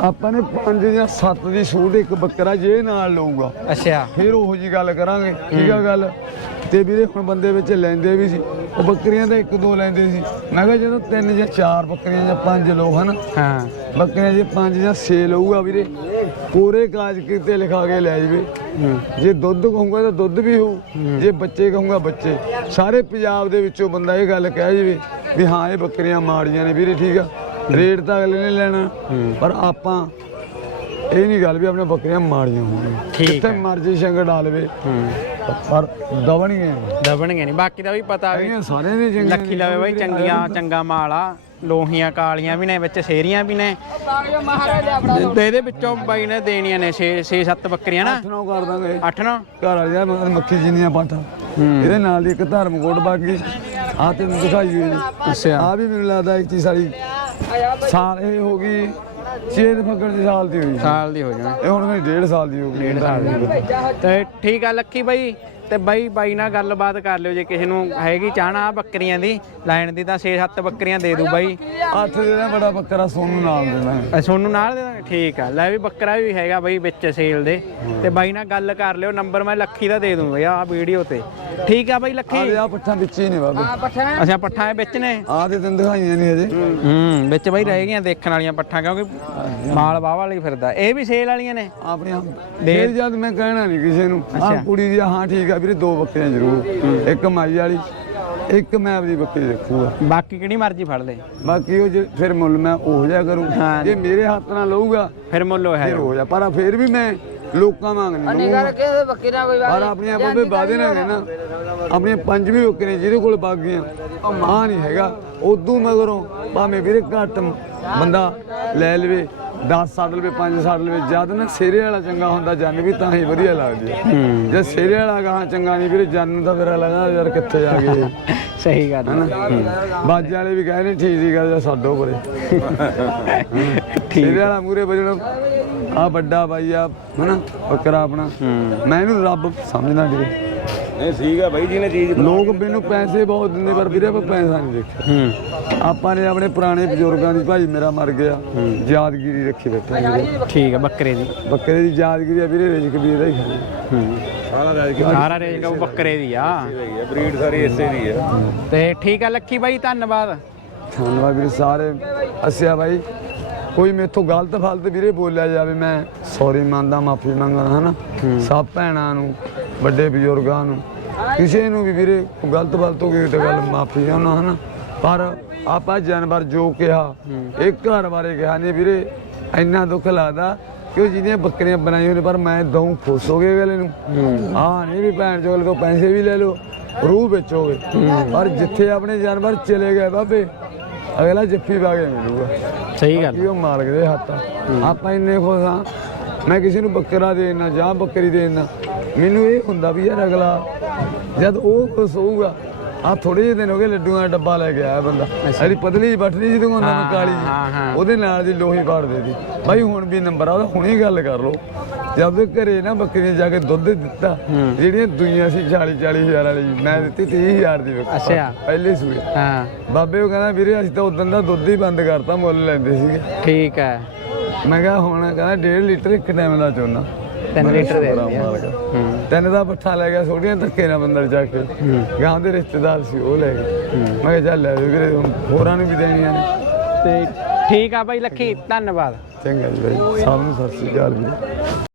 ਆਪਾਂ ਨੇ ਪੰਜ ਜਾਂ ਸੱਤ ਦੀ ਸੂਟ ਇੱਕ ਬੱਕਰਾ ਜੇ ਨਾਲ ਲਊਗਾ। ਅੱਛਾ। ਫਿਰ ਉਹੋ ਜੀ ਗੱਲ ਕਰਾਂਗੇ ਠੀਕ ਆ ਗੱਲ? ਤੇ ਵੀਰੇ ਹੁਣ ਬੰਦੇ ਵਿੱਚ ਲੈਂਦੇ ਵੀ ਸੀ। ਉਹ ਬੱਕਰੀਆਂ ਤਾਂ ਇੱਕ ਦੋ ਲੈਂਦੇ ਸੀ। ਮੈਂ ਕਿਹਾ ਜਦੋਂ ਤਿੰਨ ਜਾਂ ਚਾਰ ਬੱਕਰੀਆਂ ਜਾਂ ਪੰਜ ਲੋ ਹਨ? ਹਾਂ। ਬੱਕਰੀਆਂ ਜੇ ਪੰਜ ਜਾਂ 6 ਲਊਗਾ ਵੀਰੇ ਕੋਰੇ ਕਾਜ ਕਿਤੇ ਲਿਖਾ ਕੇ ਲੈ ਜਾਵੇ। ਜੇ ਦੁੱਧ ਕਹੂੰਗਾ ਤਾਂ ਦੁੱਧ ਵੀ ਹੋਊ ਜੇ ਬੱਚੇ ਕਹੂੰਗਾ ਬੱਚੇ। ਸਾਰੇ ਪੰਜਾਬ ਦੇ ਵਿੱਚੋਂ ਬੰਦਾ ਇਹ ਗੱਲ ਕਹਿ ਜਾਵੇ ਵੀ ਹਾਂ ਇਹ ਬੱਕਰੀਆਂ ਮਾੜੀਆਂ ਨੇ ਵੀਰੇ ਠੀਕ ਆ। ਰੇਟ ਤਾਂ ਅਗਲੇ ਨੇ ਲੈਣਾ। ਪਰ ਆਪਾਂ ਇਹ ਨਹੀਂ ਗੱਲ ਵੀ ਆਪਣੀਆਂ ਬੱਕਰੀਆਂ ਮਾੜੀਆਂ ਹੋਣਗੀਆਂ। ਠੀਕ ਜਿੱਥੇ ਮਰਜ਼ੀ ਸ਼ੰਗ ਡਾਲਵੇ ਪਰ ਦਵਣੀਆਂ ਦਬਣਗੇ ਨਹੀਂ। ਬਾਕੀ ਦਾ ਵੀ ਪਤਾ ਵੀ ਸਾਰਿਆਂ ਦੇ ਚੰਗੀਆਂ ਲੱਖੀ ਲਵੇ ਬਾਈ ਚੰਗੀਆਂ ਚੰਗਾ ਮਾਲ ਆ। ਲੋਹੀਆਂ ਕਾਲੀਆਂ ਵੀ ਨੇ ਵਿੱਚ ਸ਼ੇਰੀਆਂ ਵੀ ਨੇ। ਤੇ ਇਹਦੇ ਵਿੱਚੋਂ ਬਾਈ ਨੇ ਦੇਣੀਆਂ ਨੇ 6 6 7 ਬੱਕਰੀਆਂ ਨਾ? ਨੌ ਕਰ ਦਾਂਗੇ। 8 ਨਾ? ਘਰ ਵਾਲਿਆ ਮਗਰ ਮੱਖੀ ਜਿੰਨੀਆਂ ਪਾਠਾ ਇਹਦੇ ਨਾਲ ਦੀ ਇੱਕ ਧਰਮਕੋਟ ਬਾਗੀ ਆ ਤੈਨੂੰ ਦਿਖਾਈ ਹੋਈ ਅੱਛਾ। ਆ ਵੀ ਮੈਨੂੰ ਲੱਗਦਾ ਇੱਕ ਚੀਜ਼ ਸਾਡੀ ਸਾਲ ਇਹ ਹੋ ਗਈ ਛੇ ਫੱਗਣ ਦੀ ਸਾਲ ਦੀ ਹੋਈ। ਸਾਲ ਦੀ ਹੋ ਜਾਣਾ। ਇਹ ਹੁਣ ਕੋਈ ਡੇਢ ਸਾਲ ਦੀ ਹੋ ਗਈ। ਡੇਢ ਸਾਲ ਦੀ ਤੇ ਠੀਕ ਆ ਲੱਖੀ ਬਾਈ। ਤੇ ਬਾਈ ਬਾਈ ਨਾਲ ਗੱਲਬਾਤ ਕਰ ਲਿਓ ਜੇ ਕਿਸੇ ਨੂੰ ਹੈਗੀ ਚਾਹਣਾ ਬੱਕਰੀਆਂ ਦੀ ਲੈਣ ਦੀ ਤਾਂ 6-7 ਬੱਕਰੀਆਂ ਦੇ ਦੂ ਬਾਈ। ਹੱਥ ਦੇ ਨਾ ਬੜਾ ਬੱਕਰਾ ਸੋਨੂੰ ਨਾਲ ਦੇਣਾ। ਸੋਨੂੰ ਨਾਲ ਦੇ ਦਾਂਗੇ ਠੀਕ ਆ। ਲੈ ਵੀ ਬੱਕਰਾ ਵੀ ਹੈਗਾ ਬਾਈ ਵਿੱਚ ਸੇਲ ਦੇ। ਤੇ ਬਾਈ ਨਾਲ ਗੱਲ ਕਰ ਲਿਓ ਨੰਬਰ ਮੈਂ ਲੱਖੀ ਦਾ ਦੇ ਦੂੰਗਾ ਆ ਵੀਡੀਓ ਤੇ। ਠੀਕ ਆ ਬਾਈ ਆ ਲੱਖੀ ਆ ਪੱਠਾਂ ਵਿੱਚ ਹੀ ਨੇ ਬਾਬੇ। ਅੱਛਾ ਪੱਠਾਂ ਇਹ ਵਿੱਚ ਨੇ? ਆ ਦੇ ਤੈਨੂੰ ਦਿਖਾਈਆਂ ਨਹੀਂ ਹਜੇ। ਹੂੰ ਵਿੱਚ ਬਾਈ ਰਹਿ ਗਈਆਂ ਦੇਖਣ ਵਾਲੀਆਂ ਪੱਠਾਂ ਕਿਉਂਕਿ ਮਾਲ ਵਾਹ ਵਾਲੀ ਫਿਰਦਾ। ਇਹ ਵੀ ਸੇਲ ਵਾਲੀਆਂ ਨੇ? ਆਪਣੀਆਂ ਦੇਰ ਜਦ ਮੈਂ ਕਹਿਣਾ ਨਹੀਂ ਕਿਸੇ ਨੂੰ ਆ ਕੁੜੀ ਦੀ ਹਾਂ ਠੀਕ ਆ। ਵੀਰੇ ਦੋ ਬੱਕਰੀਆਂ ਜ਼ਰੂਰ। ਇੱਕ ਮਾਈ ਵਾਲੀ ਇੱਕ ਮੈਂ ਆਪਦੀ ਬੱਕਰੀ ਰੱਖੂਗਾ ਬਾਕੀ ਕਿਹੜੀ ਮਰਜ਼ੀ ਫੜ ਲੈ। ਬਾਕੀ ਉਹ ਜੇ ਫਿਰ ਮੁੱਲ ਮੈਂ ਉਹ ਜਿਹਾ ਕਰੂੰ। ਜੇ। ਮੇਰੇ ਹੱਥ ਨਾਲ ਲਊਗਾ ਫਿਰ ਮੁੱਲੋ ਹੈ ਫਿਰ ਹੋ ਜਾ। ਪਰ ਫਿਰ ਵੀ ਮੈਂ ਲੋਕਾਂ ਵਾਂਗ ਨਹੀਂ ਲਊਂਗਾ। ਕਿਸੇ ਬੱਕਰੀਆਂ ਕੋਈ ਪਰ ਆਪਣੀਆਂ ਬਾਬੇ ਵਾਦੇ ਨਾ ਨਾ। ਆਪਣੀਆਂ ਪੰਜਵੀਂ ਬੱਕਰੀਆਂ ਜਿਹਦੇ ਕੋਲ ਬਾਗ ਗਈਆਂ। ਆ ਨਹੀਂ ਹੈਗਾ। ਉਦੋਂ ਮਗਰੋਂ ਭਾਵੇਂ ਵੀਰੇ ਘੱਟ ਬੰਦਾ ਲੈ ਲਵੇ 10 ਛੱਡ ਲਵੇ 5 ਛੱਡ ਲਵੇ ਜਦ ਨਾ ਸਿਰੇ ਵਾਲਾ ਚੰਗਾ ਹੁੰਦਾ ਜਨ ਵੀ ਤਾਂ ਹੀ ਵਧੀਆ ਲੱਗਦੀ ਹੈ। ਜੇ ਸਿਰੇ ਵਾਲਾ ਗਾਂ ਚੰਗਾ ਨਹੀਂ ਵੀਰੇ ਜਨ ਨੂੰ ਤਾਂ ਫਿਰ ਲੱਗਦਾ ਯਾਰ ਕਿੱਥੇ ਆ ਗਏ ਸਹੀ ਗੱਲ ਆ। ਬਾਜੇ ਵਾਲੇ ਵੀ ਕਹਿੰਦੇ ਠੀਕ ਆ ਜਾਂ ਛੱਡੋ ਪਰੇ ਸਿਰੇ ਵਾਲਾ ਮੂਰੇ ਵਜਣਾ ਆ ਵੱਡਾ ਬਾਈ ਆ ਹਨਾ? ਬੱਕਰਾ ਆਪਣਾ। ਮੈਂ ਇਹਨੂੰ ਰੱਬ ਸਮਝਦਾ ਵੀਰੇ ਨਹੀਂ ਠੀਕ ਆ ਬਾਈ ਜੀ ਨੇ ਚੀਜ਼ ਲੋਕ ਮੈਨੂੰ ਪੈਸੇ ਬਹੁਤ ਦਿੰਦੇ ਪਰ ਵੀਰੇ ਆਪਾਂ ਪੈਸਾ ਨਹੀਂ ਦੇਖਿਆ। ਹੂੰ। ਆਪਾਂ ਨੇ ਆਪਣੇ ਪੁਰਾਣੇ ਬਜ਼ੁਰਗਾਂ ਦੀ ਭਾਈ ਮੇਰਾ ਮਰ ਗਿਆ ਯਾਦਗਿਰੀ ਰੱਖੀ ਬੈਠਾ ਵੀਰੇ। ਠੀਕ ਆ ਬੱਕਰੇ ਦੀ। ਬੱਕਰੇ ਦੀ ਯਾਦਗਿਰੀ ਆ ਵੀਰੇ ਰਿਜਕ ਵੀ ਇਹਦਾ ਹੀ ਹੂੰ। ਸਾਰਾ ਰਾਜ ਕੀ ਸਾਰਾ ਰੇਂਜ ਉਹ ਬੱਕਰੇ ਦੀ ਆ। ਹੈ ਬਰੀਡ ਸਾਰੀ ਇਸੇ ਦੀ ਹੈ ਤੇ ਠੀਕ ਆ ਲੱਖੀ ਬਾਈ ਧੰਨਵਾਦ। ਧੰਨਵਾਦ ਵੀਰੇ ਸਾਰੇ। ਅਸਿਆ ਭਾਈ ਕੋਈ ਮੇਥੋਂ ਗਲਤ ਫਲਤ ਵੀਰੇ ਬੋਲਿਆ ਜਾਵੇ ਮੈਂ ਸੌਰੀ ਮੰਨਦਾ ਮਾਫੀ ਮੰਗਦਾ ਹਨਾ? ਸਭ ਭੈਣਾਂ ਨੂੰ ਵੱਡੇ ਬਜ਼ੁਰਗਾਂ ਨੂੰ ਕਿਸੇ ਨੂੰ ਵੀ ਵੀਰੇ ਗਲਤ ਫਲਤ ਹੋ ਗਈ ਤਾਂ ਗੱਲ ਮਾਫੀ ਚਾਹੁੰਦਾ ਹਨਾ ਪਰ ਆਪਾਂ ਜਾਨਵਰ ਜੋ ਕਿਹਾ ਇਹ ਘਰ ਬਾਰੇ ਕਿਹਾ ਨਹੀਂ ਵੀਰੇ ਇੰਨਾ ਦੁੱਖ ਲੱਗਦਾ ਕਿ ਉਹ ਜਿਹਦੀਆਂ ਬੱਕਰੀਆਂ ਬਣਾਈਆਂ ਨੇ ਪਰ ਮੈਂ ਦਊਂ ਖੁਸ਼ ਹੋ ਗਏ ਅਗਲੇ ਨੂੰ। ਆਹ ਨਹੀਂ ਵੀ ਭੈਣ ਚੋਲ ਕੋ ਪੈਸੇ ਵੀ ਲੈ ਲਓ ਰੂਹ ਵਿੱਚ ਹੋਵੇ ਪਰ ਜਿੱਥੇ ਆਪਣੇ ਜਾਨਵਰ ਚਲੇ ਗਏ ਬਾਬੇ ਅਗਲਾ ਜੱਫੀ ਪਾ ਕੇ ਮਿਲੂਗਾ। ਸਹੀ ਗੱਲ। ਉਹ ਮਾਲਕ ਦੇ ਹੱਥ। ਆ ਆਪਾਂ ਇੰਨੇ ਖੁਸ਼ ਹਾਂ ਮੈਂ ਕਿਸੇ ਨੂੰ ਬੱਕਰਾ ਦੇ ਦੇਣਾ ਜਾਂ ਬੱਕਰੀ ਦੇ ਦੇਣਾ ਮੈਨੂੰ ਇਹ ਹੁੰਦਾ ਵੀ ਯਾਰ ਅਗਲਾ ਜਦ ਉਹ ਕੁਛ ਹੋਊਗਾ ਆ ਥੋੜੇ ਜਿਹੇ ਦਿਨ ਹੋ ਗਏ ਲੱਡੂਆਂ ਦਾ ਡੱਬਾ ਲੈ ਕੇ ਆਇਆ ਬੰਦਾ। ਅਰੀ ਪਤਲੀ ਜਿਹੀ ਬੱਠਣੀ ਜਿਹੀ। ਦੁਕਾਨ ਕਾਲੀ ਉਹਦੇ ਨਾਲ ਦੀ ਲੋਹੀ ਬਾੜ ਦੇ ਦੀ ਬਾਈ ਹੁਣ ਵੀ ਨੰਬਰ ਆ ਹੁਣੇ ਗੱਲ ਕਰ ਲਓ। ਜਦ ਘਰੇ ਨਾ ਬੱਕਰੀ ਜਾ ਕੇ ਦੁੱਧ ਦਿੱਤਾ ਜਿਹੜੀਆਂ ਦੁਈਆਂ ਸੀ 40 40 ਹਜ਼ਾਰ ਵਾਲੀ ਮੈਂ ਦਿੱਤੀ 30 ਹਜ਼ਾਰ ਦੀ ਅੱਛਾ। ਪਹਿਲੇ ਸੂਏ। ਹਾਂ। ਬਾਬੇ ਉਹ ਕਹਿੰਦਾ ਵੀਰੇ ਅਸੀਂ ਤਾਂ ਉਦੋਂ ਦਾ ਦੁੱਧ ਹੀ ਬੰਦ ਕਰਤਾ ਮੁੱਲ ਲੈਂਦੇ ਸੀਗੇ। ਠੀਕ ਹੈ। ਮੈਂ ਕਿਹਾ ਹੁਣ ਕਹਿੰਦਾ 1.5 ਲੀਟਰ ਇੱਕ ਟਾਈਮ ਦਾ ਚੋਨਾ। 3 ਲੀਟਰ ਦੇ ਦਿੱਤੀ ਆ। ਹੂੰ। ਤਿੰਨ ਦਾ ਪੱਠਾ ਲੈ ਗਿਆ ਛੋਟੀਆਂ ਧੱਕੇ ਨਾਲ ਬੰਦਰ ਜਾ ਕੇ। ਗਾਂ ਦੇ ਰਿਸ਼ਤੇਦਾਰ ਸੀ ਉਹ ਲੈ ਗਏ। ਮੈਂ ਕਿਹਾ ਚੱਲ ਲੈ ਵੀਰੇ ਹੋਰਾਂ ਨੂੰ ਵੀ ਦੇਣੀਆਂ ਨੇ। ਤੇ ਠੀਕ ਆ ਬਾਈ ਲੱਖੀ ਧੰਨਵਾਦ। ਚੰਗਾ ਜੀ ਬਾਈ ਸਭ ਨੂੰ ਸਤਿ ਸ੍ਰੀ ਅਕਾਲ ਵੀਰੇ।